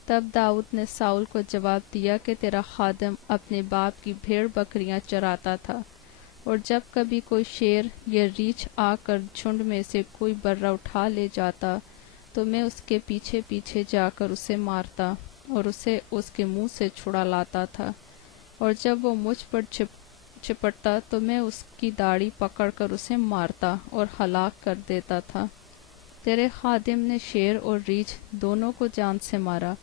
تب داؤد نے ساؤل کو جواب دیا کہ تیرا خادم اپنے باپ کی بھیڑ بکریاں چراتا تھا، اور جب کبھی کوئی شیر یا ریچھ آ کر جھنڈ میں سے کوئی برہ اٹھا لے جاتا تو میں اس کے پیچھے پیچھے جا کر اسے مارتا اور اسے اس کے منہ سے چھڑا لاتا تھا، اور جب وہ مجھ پر چپٹتا تو میں اس کی داڑھی پکڑ کر اسے مارتا اور ہلاک کر دیتا تھا۔ تیرے خادم نے شیر اور ریچھ دونوں کو جان سے مارا،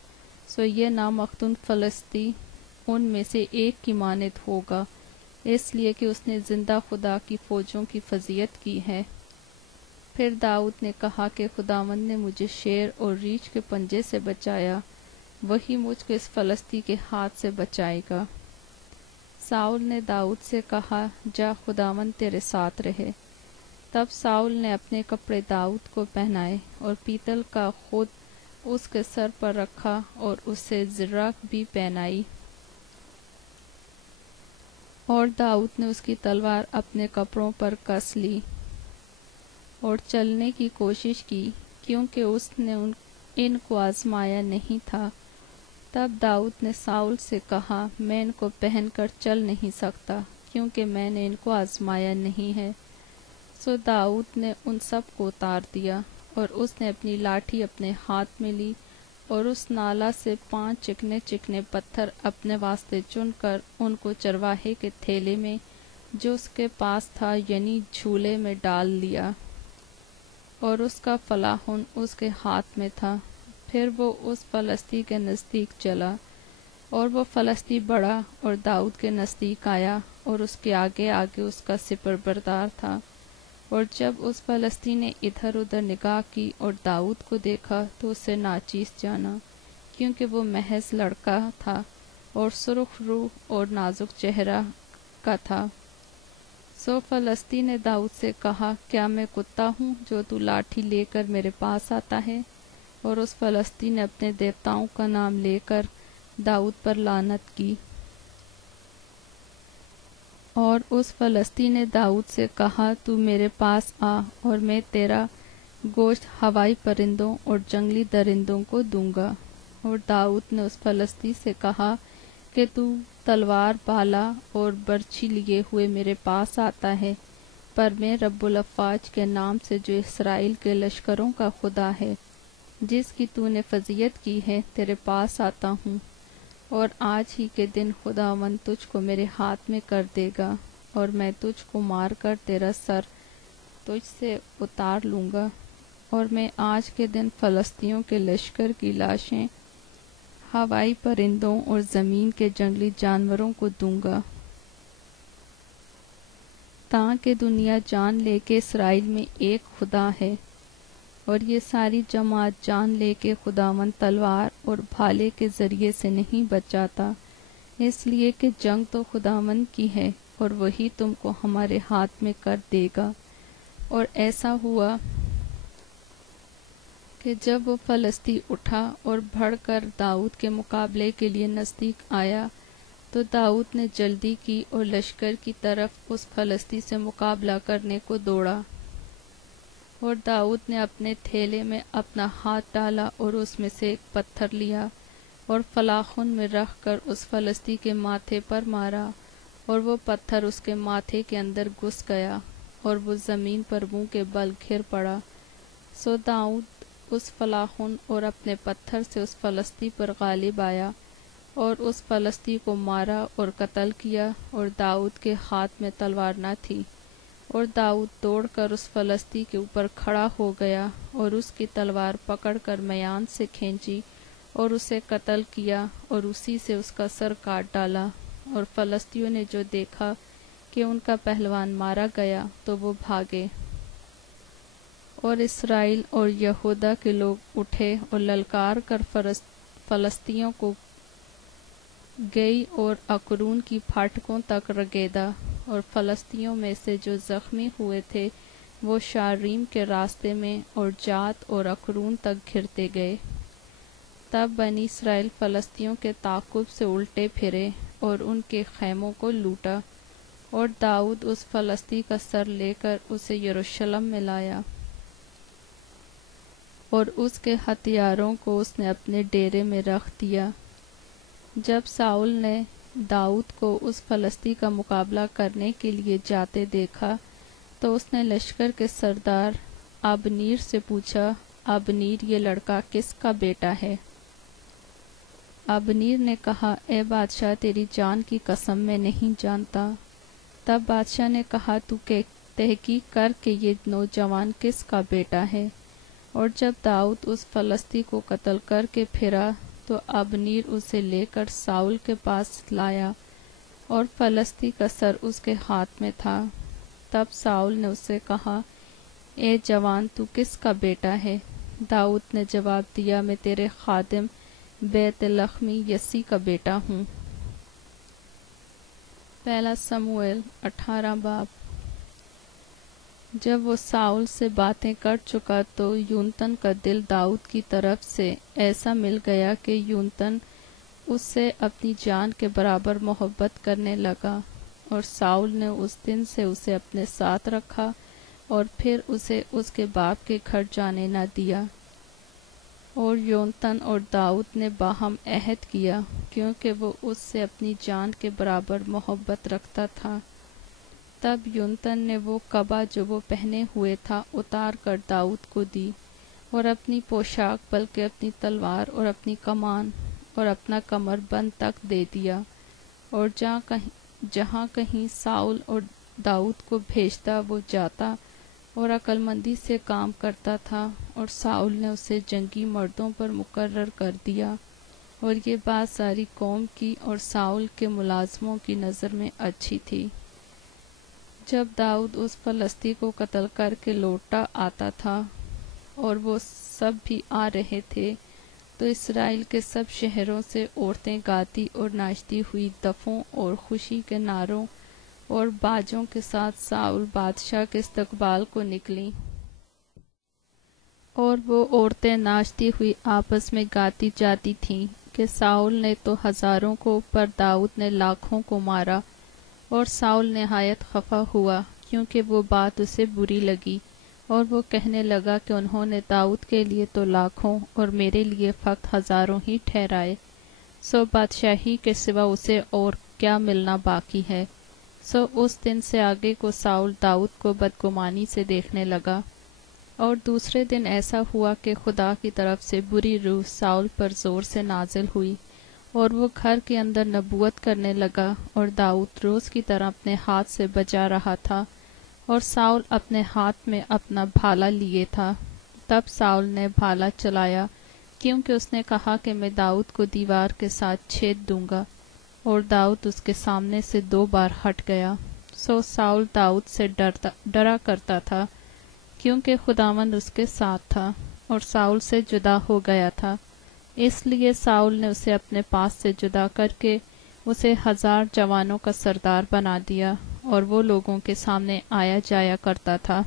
سو یہ نامختون فلسطی ان میں سے ایک کی مانند ہوگا، اس لیے کہ اس نے زندہ خدا کی فوجوں کی فضیحت کی ہے۔ پھر داؤد نے کہا کہ خداوند نے مجھے شیر اور ریچھ کے پنجے سے بچایا، وہی مجھ کو اس فلسطی کے ہاتھ سے بچائے گا۔ ساؤل نے داؤد سے کہا جا، خداوند تیرے ساتھ رہے۔ تب ساؤل نے اپنے کپڑے داؤد کو پہنائے اور پیتل کا خود اس کے سر پر رکھا اور اسے زرہ بھی پہنائی، اور داؤد نے اس کی تلوار اپنے کپڑوں پر کس لی اور چلنے کی کوشش کی، کیونکہ اس نے ان کو آزمایا نہیں تھا۔ تب داؤد نے ساؤل سے کہا، میں ان کو پہن کر چل نہیں سکتا، کیونکہ میں نے ان کو آزمایا نہیں ہے۔ سو داؤد نے ان سب کو اتار دیا، اور اس نے اپنی لاٹھی اپنے ہاتھ میں لی اور اس نالا سے 5 چکنے چکنے پتھر اپنے واسطے چن کر ان کو چرواہے کے تھیلے میں جو اس کے پاس تھا یعنی جھولے میں ڈال لیا، اور اس کا فلاحن اس کے ہاتھ میں تھا۔ پھر وہ اس فلسطی کے نزدیک چلا، اور وہ فلسطی بڑھا اور داؤد کے نزدیک آیا، اور اس کے آگے آگے اس کا سپر بردار تھا۔ اور جب اس فلسطی نے ادھر ادھر نگاہ کی اور داؤد کو دیکھا تو اسے ناچیز جانا، کیونکہ وہ محض لڑکا تھا اور سرخ روح اور نازک چہرہ کا تھا۔ سو فلسطی نے داؤد سے کہا، کیا میں کتا ہوں جو تو لاٹھی لے کر میرے پاس آتا ہے؟ اور اس فلسطی نے اپنے دیوتاؤں کا نام لے کر داؤد پر لعنت کی۔ اور اس فلسطی نے داؤد سے کہا، تو میرے پاس آ اور میں تیرا گوشت ہوائی پرندوں اور جنگلی درندوں کو دوں گا۔ اور داؤد نے اس فلسطی سے کہا کہ تو تلوار بالا اور برچھی لیے ہوئے میرے پاس آتا ہے، پر میں رب الافواج کے نام سے جو اسرائیل کے لشکروں کا خدا ہے، جس کی تو نے فضیلت کی ہے، تیرے پاس آتا ہوں، اور آج ہی کے دن خداوند تجھ کو میرے ہاتھ میں کر دے گا، اور میں تجھ کو مار کر تیرا سر تجھ سے اتار لوں گا، اور میں آج کے دن فلسطینیوں کے لشکر کی لاشیں ہوائی پرندوں اور زمین کے جنگلی جانوروں کو دوں گا، تاکہ دنیا جان لے کہ اسرائیل میں ایک خدا ہے، اور یہ ساری جماعت جان لے کہ خداوند تلوار اور بھالے کے ذریعے سے نہیں بچاتا، اس لیے کہ جنگ تو خداوند کی ہے اور وہی تم کو ہمارے ہاتھ میں کر دے گا۔ اور ایسا ہوا کہ جب وہ فلسطی اٹھا اور بڑھ کر داؤد کے مقابلے کے لیے نزدیک آیا تو داؤد نے جلدی کی اور لشکر کی طرف اس فلسطی سے مقابلہ کرنے کو دوڑا، اور داؤد نے اپنے تھیلے میں اپنا ہاتھ ڈالا اور اس میں سے ایک پتھر لیا اور فلاخن میں رکھ کر اس فلسطی کے ماتھے پر مارا، اور وہ پتھر اس کے ماتھے کے اندر گھس گیا اور وہ زمین پر منہ کے بل گر پڑا۔ سو داؤد اس فلاخن اور اپنے پتھر سے اس فلسطی پر غالب آیا اور اس فلسطی کو مارا اور قتل کیا، اور داؤد کے ہاتھ میں تلوار نہ تھی، اور داؤد دوڑ کر اس فلسطی کے اوپر کھڑا ہو گیا اور اس کی تلوار پکڑ کر میان سے کھینچی اور اسے قتل کیا اور اسی سے اس کا سر کاٹ ڈالا۔ اور فلسطینیوں نے جو دیکھا کہ ان کا پہلوان مارا گیا تو وہ بھاگے، اور اسرائیل اور یہودا کے لوگ اٹھے اور للکار کر فلسطینیوں کو گئی اور اکرون کی پھاٹکوں تک رگیدا، اور فلسطینیوں میں سے جو زخمی ہوئے تھے وہ شاریم کے راستے میں اور جات اور اکرون تک گھرتے گئے۔ تب بنی اسرائیل فلسطینیوں کے تعاقب سے الٹے پھرے اور ان کے خیموں کو لوٹا، اور داؤد اس فلسطی کا سر لے کر اسے یروشلم میں لایا، اور اس کے ہتھیاروں کو اس نے اپنے ڈیرے میں رکھ دیا۔ جب ساؤل نے داؤد کو اس فلسطی کا مقابلہ کرنے کے لیے جاتے دیکھا تو اس نے لشکر کے سردار ابنیر سے پوچھا، ابنیر، یہ لڑکا کس کا بیٹا ہے؟ ابنیر نے کہا، اے بادشاہ، تیری جان کی قسم میں نہیں جانتا۔ تب بادشاہ نے کہا، تو تحقیق کر کہ یہ نوجوان کس کا بیٹا ہے۔ اور جب داؤد اس فلسطی کو قتل کر کے پھرا تو ابنیر اسے لے کر ساؤل کے پاس لایا، اور فلسطی کا سر اس کے ہاتھ میں تھا۔ تب ساؤل نے اس سے کہا، اے جوان، تو کس کا بیٹا ہے؟ داؤد نے جواب دیا، میں تیرے خادم بیت لخمی یسی کا بیٹا ہوں۔ پہلا سموئیل 18 باب۔ جب وہ ساؤل سے باتیں کر چکا تو یونتن کا دل داؤد کی طرف سے ایسا مل گیا کہ یونتن اس سے اپنی جان کے برابر محبت کرنے لگا، اور ساؤل نے اس دن سے اسے اپنے ساتھ رکھا اور پھر اسے اس کے باپ کے گھر جانے نہ دیا۔ اور یونتن اور داؤد نے باہم عہد کیا، کیونکہ وہ اس سے اپنی جان کے برابر محبت رکھتا تھا۔ تب یونتن نے وہ قبا جو وہ پہنے ہوئے تھا اتار کر داؤد کو دی، اور اپنی پوشاک بلکہ اپنی تلوار اور اپنی کمان اور اپنا کمر بند تک دے دیا۔ اور جہاں کہیں ساؤل اور داؤد کو بھیجتا وہ جاتا اور عقل مندی سے کام کرتا تھا، اور ساؤل نے اسے جنگی مردوں پر مقرر کر دیا، اور یہ بات ساری قوم کی اور ساؤل کے ملازموں کی نظر میں اچھی تھی۔ جب داؤد اس فلسطی کو قتل کر کے لوٹا آتا تھا اور وہ سب بھی آ رہے تھے، تو اسرائیل کے سب شہروں سے عورتیں گاتی اور ناچتی ہوئی دفوں اور خوشی کے نعروں اور باجوں کے ساتھ ساؤل بادشاہ کے استقبال کو نکلیں، اور وہ عورتیں ناچتی ہوئی آپس میں گاتی جاتی تھیں کہ ساؤل نے تو ہزاروں کو پر داؤد نے لاکھوں کو مارا۔ اور ساؤل نہایت خفا ہوا کیونکہ وہ بات اسے بری لگی، اور وہ کہنے لگا کہ انہوں نے داؤد کے لیے تو لاکھوں اور میرے لیے فقط ہزاروں ہی ٹھہرائے، سو بادشاہی کے سوا اسے اور کیا ملنا باقی ہے۔ سو اس دن سے آگے کو ساؤل داؤد کو بدگمانی سے دیکھنے لگا۔ اور دوسرے دن ایسا ہوا کہ خدا کی طرف سے بری روح ساؤل پر زور سے نازل ہوئی، اور وہ گھر کے اندر نبوت کرنے لگا، اور داؤد روز کی طرح اپنے ہاتھ سے بجا رہا تھا، اور ساؤل اپنے ہاتھ میں اپنا بھالا لیے تھا۔ تب ساؤل نے بھالا چلایا، کیونکہ اس نے کہا کہ میں داؤد کو دیوار کے ساتھ چھید دوں گا، اور داؤد اس کے سامنے سے 2 بار ہٹ گیا۔ سو ساؤل داؤد سے ڈرا کرتا تھا، کیونکہ خداوند اس کے ساتھ تھا، اور ساؤل سے جدا ہو گیا تھا۔ اس لیے ساؤل نے اسے اپنے پاس سے جدا کر کے اسے 1000 جوانوں کا سردار بنا دیا، اور وہ لوگوں کے سامنے آیا جایا کرتا تھا۔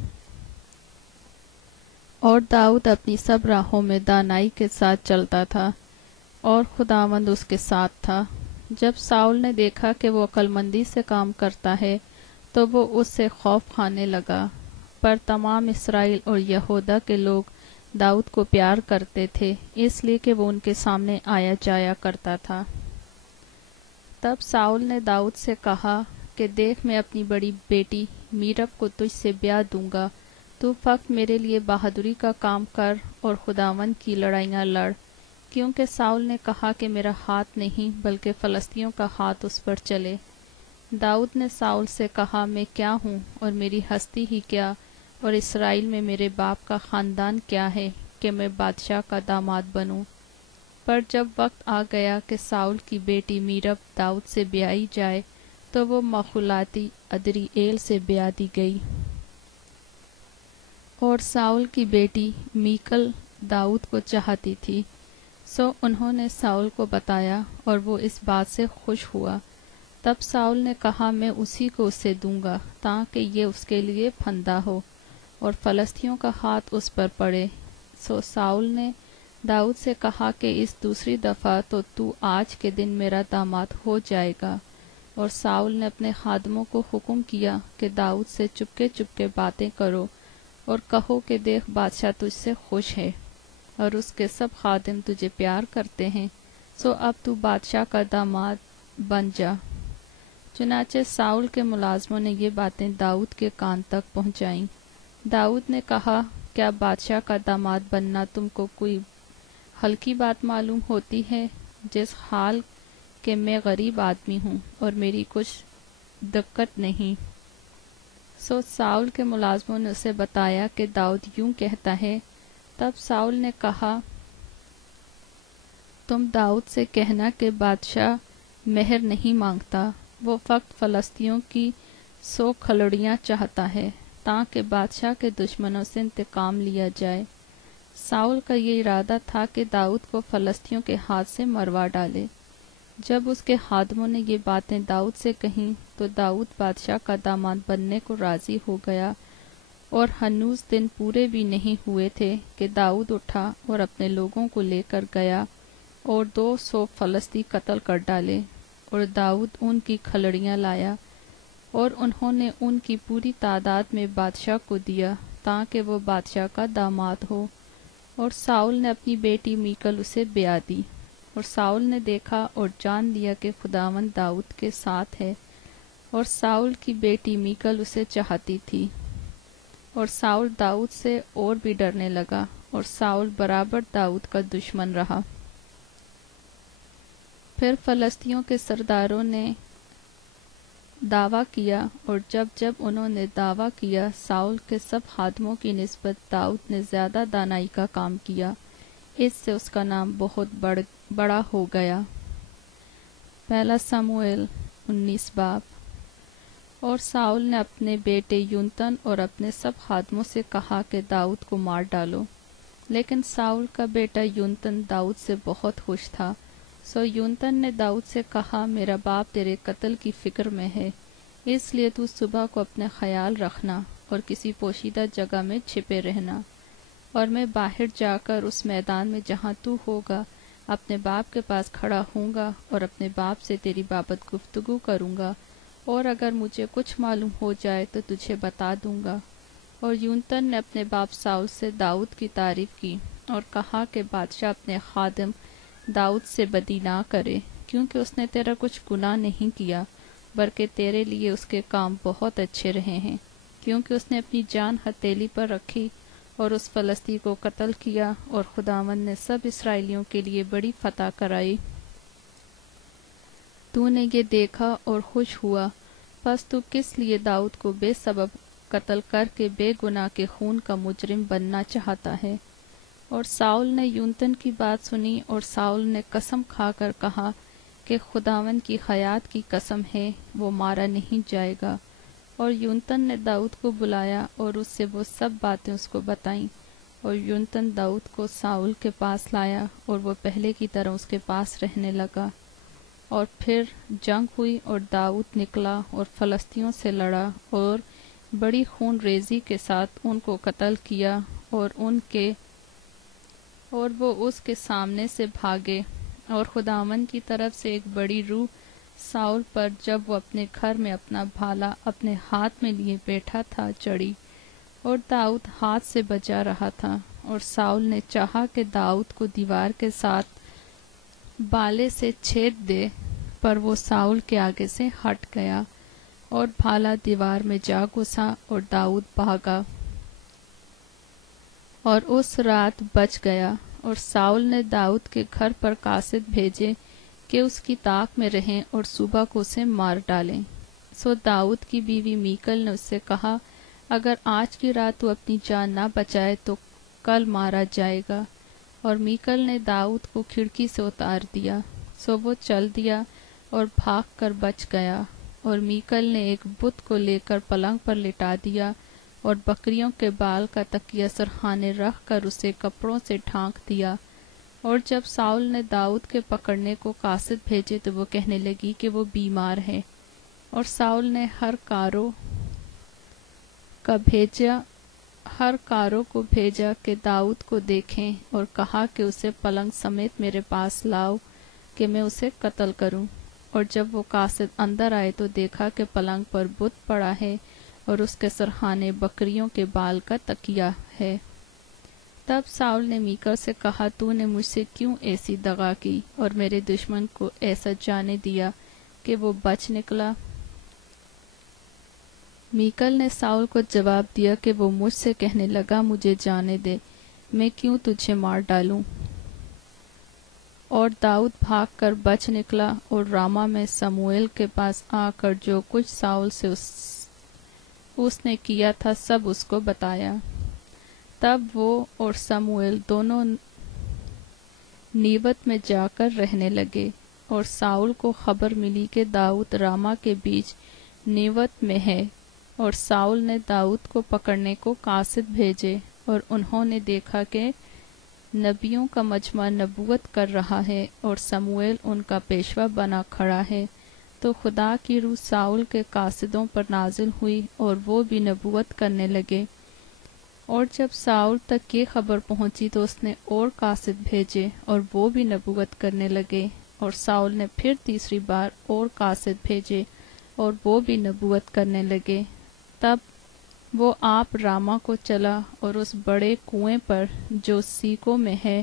اور داؤد اپنی سب راہوں میں دانائی کے ساتھ چلتا تھا، اور خداوند اس کے ساتھ تھا۔ جب ساؤل نے دیکھا کہ وہ عقل مندی سے کام کرتا ہے تو وہ اس سے خوف کھانے لگا، پر تمام اسرائیل اور یہودا کے لوگ داؤد کو پیار کرتے تھے، اس لیے کہ وہ ان کے سامنے آیا جایا کرتا تھا۔ تب ساؤل نے داؤد سے کہا کہ دیکھ میں اپنی بڑی بیٹی میرب کو تجھ سے بیاہ دوں گا، تو فقط میرے لیے بہادری کا کام کر اور خداوند کی لڑائیاں لڑ، کیونکہ ساؤل نے کہا کہ میرا ہاتھ نہیں بلکہ فلسطینیوں کا ہاتھ اس پر چلے۔ داؤد نے ساؤل سے کہا میں کیا ہوں اور میری ہستی ہی کیا، اور اسرائیل میں میرے باپ کا خاندان کیا ہے کہ میں بادشاہ کا داماد بنوں؟ پر جب وقت آ گیا کہ ساؤل کی بیٹی میرب داؤد سے بیائی جائے تو وہ مخولاتی ادریئیل سے بیاہ دی گئی۔ اور ساؤل کی بیٹی میکل داؤد کو چاہتی تھی، سو انہوں نے ساؤل کو بتایا اور وہ اس بات سے خوش ہوا۔ تب ساؤل نے کہا میں اسی کو اسے دوں گا تاکہ یہ اس کے لیے پھندہ ہو اور فلسطینیوں کا ہاتھ اس پر پڑے۔ سو ساؤل نے داؤد سے کہا کہ اس دوسری دفعہ تو آج کے دن میرا داماد ہو جائے گا۔ اور ساؤل نے اپنے خادموں کو حکم کیا کہ داؤد سے چپکے چپکے باتیں کرو اور کہو کہ دیکھ بادشاہ تجھ سے خوش ہے اور اس کے سب خادم تجھے پیار کرتے ہیں، سو اب تو بادشاہ کا داماد بن جا۔ چنانچہ ساؤل کے ملازموں نے یہ باتیں داؤد کے کان تک پہنچائیں۔ داؤد نے کہا کیا بادشاہ کا داماد بننا تم کو کوئی ہلکی بات معلوم ہوتی ہے، جس حال کہ میں غریب آدمی ہوں اور میری کچھ دقت نہیں۔ سو ساؤل کے ملازموں نے اسے بتایا کہ داؤد یوں کہتا ہے۔ تب ساؤل نے کہا تم داؤد سے کہنا کہ بادشاہ مہر نہیں مانگتا، وہ فقط فلسطینیوں کی 100 کھلڑیاں چاہتا ہے تاکہ بادشاہ کے دشمنوں سے انتقام لیا جائے۔ ساؤل کا یہ ارادہ تھا کہ داؤد کو فلسطینیوں کے ہاتھ سے مروا ڈالے۔ جب اس کے خادموں نے یہ باتیں داؤد سے کہیں تو داؤد بادشاہ کا داماد بننے کو راضی ہو گیا، اور ہنوز دن پورے بھی نہیں ہوئے تھے کہ داؤد اٹھا اور اپنے لوگوں کو لے کر گیا اور 200 فلسطی قتل کر ڈالے، اور داؤد ان کی کھلڑیاں لایا اور انہوں نے ان کی پوری تعداد میں بادشاہ کو دیا تاکہ وہ بادشاہ کا داماد ہو۔ اور ساؤل نے اپنی بیٹی میکل اسے بیاہ دی، اور ساؤل نے دیکھا اور جان لیا کہ خداوند داؤد کے ساتھ ہے، اور ساؤل کی بیٹی میکل اسے چاہتی تھی، اور ساؤل داؤد سے اور بھی ڈرنے لگا، اور ساؤل برابر داؤد کا دشمن رہا۔ پھر فلسطینیوں کے سرداروں نے دعویٰ کیا، اور جب انہوں نے دعویٰ کیا ساؤل کے سب خادموں کی نسبت داؤد نے زیادہ دانائی کا کام کیا، اس سے اس کا نام بہت بڑا ہو گیا۔ پہلا سموئیل 19 باب۔ اور ساؤل نے اپنے بیٹے یونتن اور اپنے سب خادموں سے کہا کہ داؤد کو مار ڈالو، لیکن ساؤل کا بیٹا یونتن داؤد سے بہت خوش تھا، سو یونتن نے داؤد سے کہا میرا باپ تیرے قتل کی فکر میں ہے، اس لیے تو صبح کو اپنے خیال رکھنا اور کسی پوشیدہ جگہ میں چھپے رہنا، اور میں باہر جا کر اس میدان میں جہاں تو ہوگا اپنے باپ کے پاس کھڑا ہوں گا اور اپنے باپ سے تیری بابت گفتگو کروں گا، اور اگر مجھے کچھ معلوم ہو جائے تو تجھے بتا دوں گا۔ اور یونتن نے اپنے باپ ساؤل سے داؤد کی تعریف کی اور کہا کہ بادشاہ اپنے خادم داؤد سے بدی نہ کرے، کیونکہ اس نے تیرا کچھ گناہ نہیں کیا، بلکہ تیرے لیے اس کے کام بہت اچھے رہے ہیں، کیونکہ اس نے اپنی جان ہتھیلی پر رکھی اور اس فلسطی کو قتل کیا، اور خداوند نے سب اسرائیلیوں کے لیے بڑی فتح کرائی۔ تو نے یہ دیکھا اور خوش ہوا، پس تو کس لیے داؤد کو بے سبب قتل کر کے بے گناہ کے خون کا مجرم بننا چاہتا ہے؟ اور ساؤل نے یونتن کی بات سنی، اور ساؤل نے قسم کھا کر کہا کہ خداوند کی حیات کی قسم ہے وہ مارا نہیں جائے گا۔ اور یونتن نے داؤد کو بلایا اور اس سے وہ سب باتیں اس کو بتائیں، اور یونتن داؤد کو ساؤل کے پاس لایا اور وہ پہلے کی طرح اس کے پاس رہنے لگا۔ اور پھر جنگ ہوئی اور داؤد نکلا اور فلسطینیوں سے لڑا اور بڑی خون ریزی کے ساتھ ان کو قتل کیا، اور وہ اس کے سامنے سے بھاگے، اور خداوند کی طرف سے ایک بڑی روح ساؤل پر جب وہ اپنے گھر میں اپنا بھالا اپنے ہاتھ میں لیے بیٹھا تھا چڑھی، اور داؤد ہاتھ سے بچا رہا تھا، اور ساؤل نے چاہا کہ داؤد کو دیوار کے ساتھ بالے سے چھید دے، پر وہ ساؤل کے آگے سے ہٹ گیا اور بھالا دیوار میں جا گھسا اور داؤد بھاگا اور اس رات بچ گیا۔ اور ساؤل نے داؤد کے گھر پر قاصد بھیجے کہ اس کی طاق میں رہیں اور صبح کو اسے مار ڈالیں۔ سو داؤد کی بیوی میکل نے اس سے کہا اگر آج کی رات تو اپنی جان نہ بچائے تو کل مارا جائے گا۔ اور میکل نے داؤد کو کھڑکی سے اتار دیا، سو وہ چل دیا اور بھاگ کر بچ گیا۔ اور میکل نے ایک بت کو لے کر پلنگ پر لٹا دیا اور بکریوں کے بال کا تکیہ سرہانے رکھ کر اسے کپڑوں سے ڈھانک دیا۔ اور جب ساؤل نے داؤد کے پکڑنے کو قاصد بھیجے تو وہ کہنے لگی کہ وہ بیمار ہے، اور ساؤل نے ہر کاروں کو بھیجا کہ داؤد کو دیکھیں، اور کہا کہ اسے پلنگ سمیت میرے پاس لاؤ کہ میں اسے قتل کروں۔ اور جب وہ قاصد اندر آئے تو دیکھا کہ پلنگ پر بت پڑا ہے اور اس کے سرہانے بکریوں کے بال کا تکیہ ہے۔ تب ساؤل نے میکل سے کہا تو نے مجھ سے کیوں ایسی دغا کی اور میرے دشمن کو ایسا جانے دیا کہ وہ بچ نکلا؟ میکل نے ساؤل کو جواب دیا کہ وہ مجھ سے کہنے لگا مجھے جانے دے، میں کیوں تجھے مار ڈالوں؟ اور داؤد بھاگ کر بچ نکلا اور راما میں سموئیل کے پاس آ کر جو کچھ ساؤل سے اس نے کیا تھا سب اس کو بتایا۔ تب وہ اور سموئیل دونوں نیوت میں جا کر رہنے لگے، اور ساؤل کو خبر ملی کہ داؤد راما کے بیچ نیوت میں ہے، اور ساؤل نے داؤد کو پکڑنے کو قاصد بھیجے، اور انہوں نے دیکھا کہ نبیوں کا مجمع نبوت کر رہا ہے اور سموئیل ان کا پیشوا بنا کھڑا ہے، تو خدا کی روح ساؤل کے قاصدوں پر نازل ہوئی اور وہ بھی نبوت کرنے لگے، اور جب ساؤل تک یہ خبر پہنچی تو اس نے اور قاصد بھیجے اور وہ بھی نبوت کرنے لگے، اور ساؤل نے پھر تیسری بار اور قاصد بھیجے اور وہ بھی نبوت کرنے لگے۔ تب وہ آپ راما کو چلا اور اس بڑے کنویں پر جو سیکو میں ہے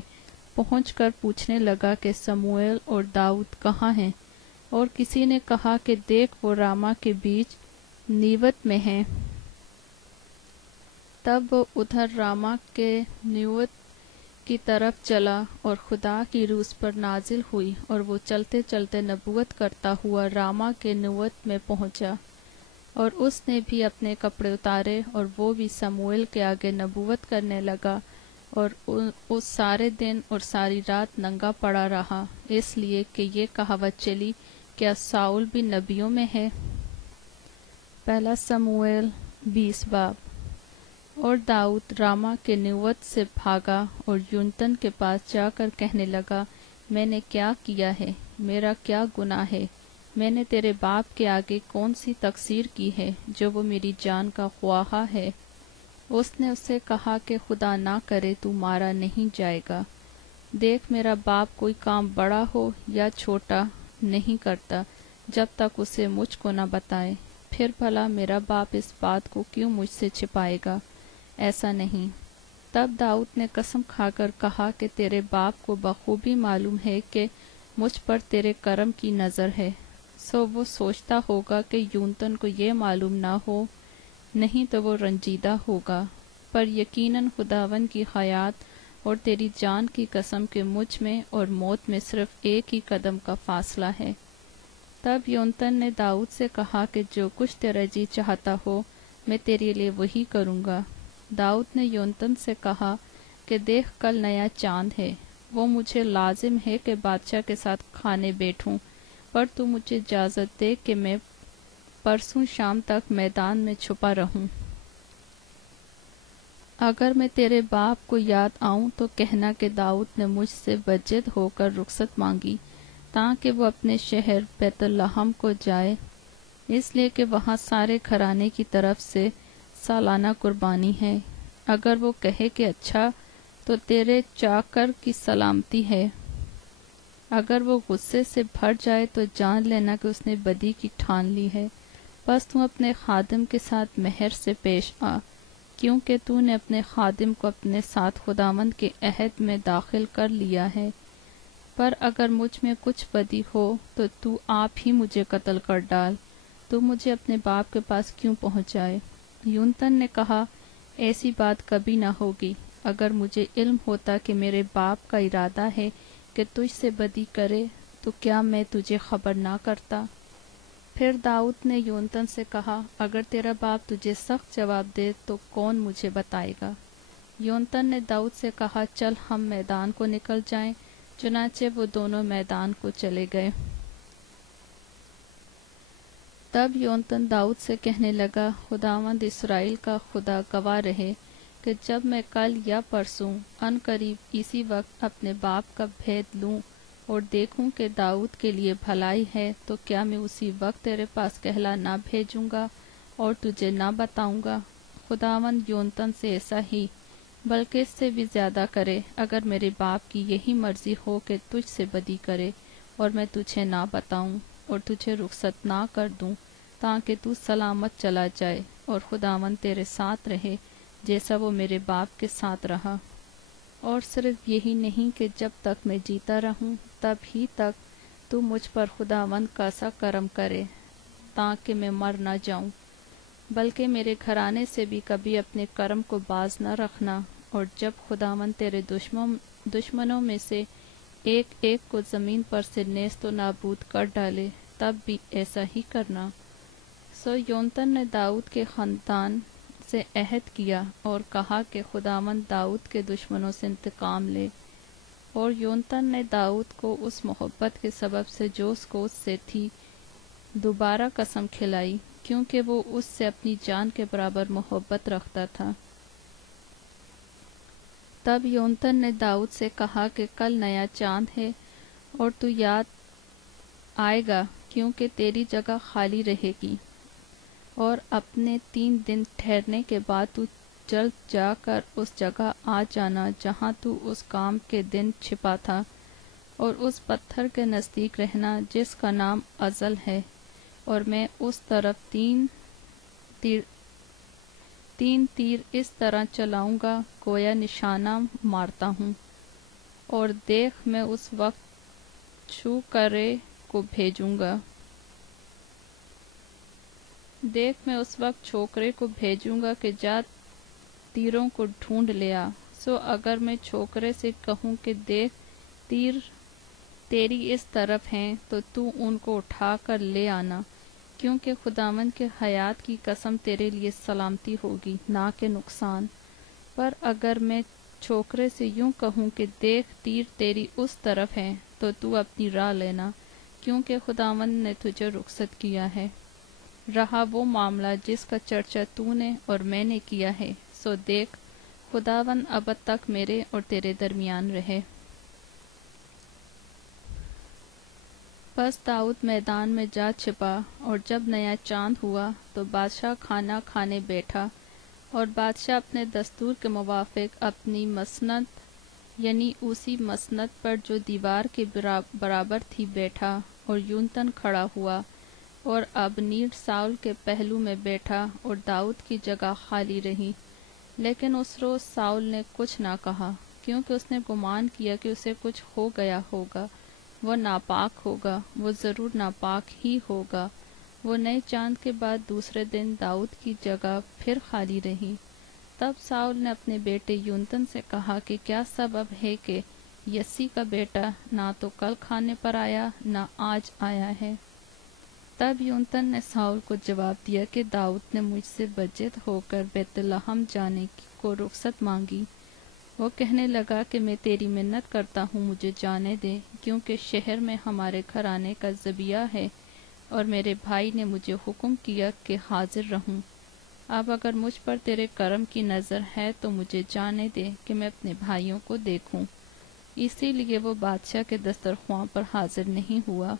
پہنچ کر پوچھنے لگا کہ سموئیل اور داؤد کہاں ہیں؟ اور کسی نے کہا کہ دیکھ وہ راما کے بیچ نیوت میں ہیں۔ تب وہ ادھر راما کے نیوت کی طرف چلا اور خدا کی روح اس پر نازل ہوئی، اور وہ چلتے چلتے نبوت کرتا ہوا راما کے نیوت میں پہنچا، اور اس نے بھی اپنے کپڑے اتارے اور وہ بھی سموئیل کے آگے نبوت کرنے لگا، اور اس سارے دن اور ساری رات ننگا پڑا رہا، اس لیے کہ یہ کہاوت چلی، کیا ساؤل بھی نبیوں میں ہے؟ پہلا سموئیل 20 باب۔ اور داؤد راما کے نیوت سے بھاگا اور یونتن کے پاس جا کر کہنے لگا، میں نے کیا کیا ہے؟ میرا کیا گناہ ہے؟ میں نے تیرے باپ کے آگے کون سی تقصیر کی ہے جو وہ میری جان کا خواہاں ہے؟ اس نے اس سے کہا کہ خدا نہ کرے تو مارا نہیں جائے گا۔ دیکھ میرا باپ کوئی کام بڑا ہو یا چھوٹا نہیں کرتا جب تک اسے مجھ کو نہ بتائے، پھر بھلا میرا باپ اس بات کو کیوں مجھ سے چھپائے گا؟ ایسا نہیں۔ تب داؤد نے قسم کھا کر کہا کہ تیرے باپ کو بخوبی معلوم ہے کہ مجھ پر تیرے کرم کی نظر ہے، سو وہ سوچتا ہوگا کہ یونتن کو یہ معلوم نہ ہو، نہیں تو وہ رنجیدہ ہوگا، پر یقیناً خداوند کی حیات اور تیری جان کی قسم کہ مجھ میں اور موت میں صرف ایک ہی قدم کا فاصلہ ہے۔ تب یونتن نے داؤد سے کہا کہ جو کچھ تیرا جی چاہتا ہو میں تیرے لیے وہی کروں گا۔ داؤد نے یونتن سے کہا کہ دیکھ کل نیا چاند ہے، وہ مجھے لازم ہے کہ بادشاہ کے ساتھ کھانے بیٹھوں، پر تو مجھے اجازت دے کہ میں پرسوں شام تک میدان میں چھپا رہوں۔ اگر میں تیرے باپ کو یاد آؤں تو کہنا کہ داؤد نے مجھ سے وجد ہو کر رخصت مانگی تاکہ وہ اپنے شہر بیت لحم کو جائے، اس لیے کہ وہاں سارے گھرانے کی طرف سے سالانہ قربانی ہے۔ اگر وہ کہے کہ اچھا تو تیرے چاکر کی سلامتی ہے، اگر وہ غصے سے بھر جائے تو جان لینا کہ اس نے بدی کی ٹھان لی ہے، بس تو اپنے خادم کے ساتھ مہر سے پیش آ، کیونکہ تو نے اپنے خادم کو اپنے ساتھ خداوند کے عہد میں داخل کر لیا ہے۔ پر اگر مجھ میں کچھ بدی ہو تو تو آپ ہی مجھے قتل کر ڈال، تو مجھے اپنے باپ کے پاس کیوں پہنچائے؟ یونتن نے کہا ایسی بات کبھی نہ ہوگی، اگر مجھے علم ہوتا کہ میرے باپ کا ارادہ ہے کہ تجھ سے بدی کرے تو کیا میں تجھے خبر نہ کرتا؟ پھر داؤد نے یونتن سے کہا اگر تیرا باپ تجھے سخت جواب دے تو کون مجھے بتائے گا؟ یونتن نے داؤد سے کہا چل ہم میدان کو نکل جائیں، چنانچہ وہ دونوں میدان کو چلے گئے۔ تب یونتن داؤد سے کہنے لگا خداوند اسرائیل کا خدا گواہ رہے کہ جب میں کل یا پرسوں عن قریب اسی وقت اپنے باپ کا بھید لوں اور دیکھوں کہ داؤد کے لیے بھلائی ہے تو کیا میں اسی وقت تیرے پاس کہلا نہ بھیجوں گا اور تجھے نہ بتاؤں گا؟ خداوند یونتن سے ایسا ہی بلکہ اس سے بھی زیادہ کرے، اگر میرے باپ کی یہی مرضی ہو کہ تجھ سے بدی کرے اور میں تجھے نہ بتاؤں اور تجھے رخصت نہ کر دوں تاکہ تو سلامت چلا جائے اور خداوند تیرے ساتھ رہے جیسا وہ میرے باپ کے ساتھ رہا۔ اور صرف یہی نہیں کہ جب تک میں جیتا رہوں تب ہی تک تو مجھ پر خداوند کا سا کرم کرے تاکہ میں مر نہ جاؤں، بلکہ میرے گھرانے سے بھی کبھی اپنے کرم کو باز نہ رکھنا، اور جب خداوند تیرے دشمنوں میں سے ایک ایک کو زمین پر سے نیست و نابود کر ڈالے تب بھی ایسا ہی کرنا۔ سو یونتن نے داؤد کے خاندان سے عہد کیا اور کہا کہ خداوند داؤد کے دشمنوں سے انتقام لے، اور یونتن نے داؤد کو اس محبت کے سبب سے جو اس کو اس سے تھی دوبارہ قسم کھلائی، کیونکہ وہ اس سے اپنی جان کے برابر محبت رکھتا تھا۔ تب یونتن نے داؤد سے کہا کہ کل نیا چاند ہے اور تو یاد آئے گا کیونکہ تیری جگہ خالی رہے گی، اور اپنے 3 دن ٹھہرنے کے بعد تو جلد جا کر اس جگہ آ جانا جہاں تو اس کام کے دن چھپا تھا، اور اس پتھر کے نزدیک رہنا جس کا نام ازل ہے، اور میں اس طرف تین تیر اس طرح چلاؤں گا گویا نشانہ مارتا ہوں، اور دیکھ میں اس وقت چھوکرے کو بھیجوں گا کہ جا تیروں کو ڈھونڈ لیا۔ سو اگر میں چھوکرے سے کہوں کہ دیکھ تیر تیری اس طرف ہیں تو تو ان کو اٹھا کر لے آنا، کیونکہ خداوند کے حیات کی قسم تیرے لیے سلامتی ہوگی نہ کہ نقصان۔ پر اگر میں چھوکرے سے یوں کہوں کہ دیکھ تیر تیری اس طرف ہیں تو تو اپنی راہ لینا، کیونکہ خداوند نے تجھے رخصت کیا ہے۔ رہا وہ معاملہ جس کا چرچا تو نے اور میں نے کیا ہے، سو دیکھ خداوند ابد تک میرے اور تیرے درمیان رہے۔ پس داؤد میدان میں جا چھپا، اور جب نیا چاند ہوا تو بادشاہ کھانا کھانے بیٹھا، اور بادشاہ اپنے دستور کے موافق اپنی مسند یعنی اسی مسند پر جو دیوار کے برابر تھی بیٹھا، اور یونتن کھڑا ہوا، اور ابنیر ساؤل کے پہلو میں بیٹھا، اور داؤد کی جگہ خالی رہی۔ لیکن اس روز ساؤل نے کچھ نہ کہا، کیونکہ اس نے گمان کیا کہ اسے کچھ ہو گیا ہوگا، وہ ناپاک ہوگا، وہ ضرور ناپاک ہی ہوگا۔ وہ نئے چاند کے بعد دوسرے دن داؤد کی جگہ پھر خالی رہی۔ تب ساؤل نے اپنے بیٹے یونتن سے کہا کہ کیا سبب ہے کہ یسی کا بیٹا نہ تو کل کھانے پر آیا نہ آج آیا ہے؟ تب یونتن نے ساؤل کو جواب دیا کہ داؤد نے مجھ سے بجد ہو کر بیت لحم جانے کو رخصت مانگی۔ وہ کہنے لگا کہ میں تیری منت کرتا ہوں مجھے جانے دے، کیونکہ شہر میں ہمارے گھرانے کا ذبیحہ ہے، اور میرے بھائی نے مجھے حکم کیا کہ حاضر رہوں۔ اب اگر مجھ پر تیرے کرم کی نظر ہے تو مجھے جانے دے کہ میں اپنے بھائیوں کو دیکھوں۔ اسی لیے وہ بادشاہ کے دسترخواں پر حاضر نہیں ہوا۔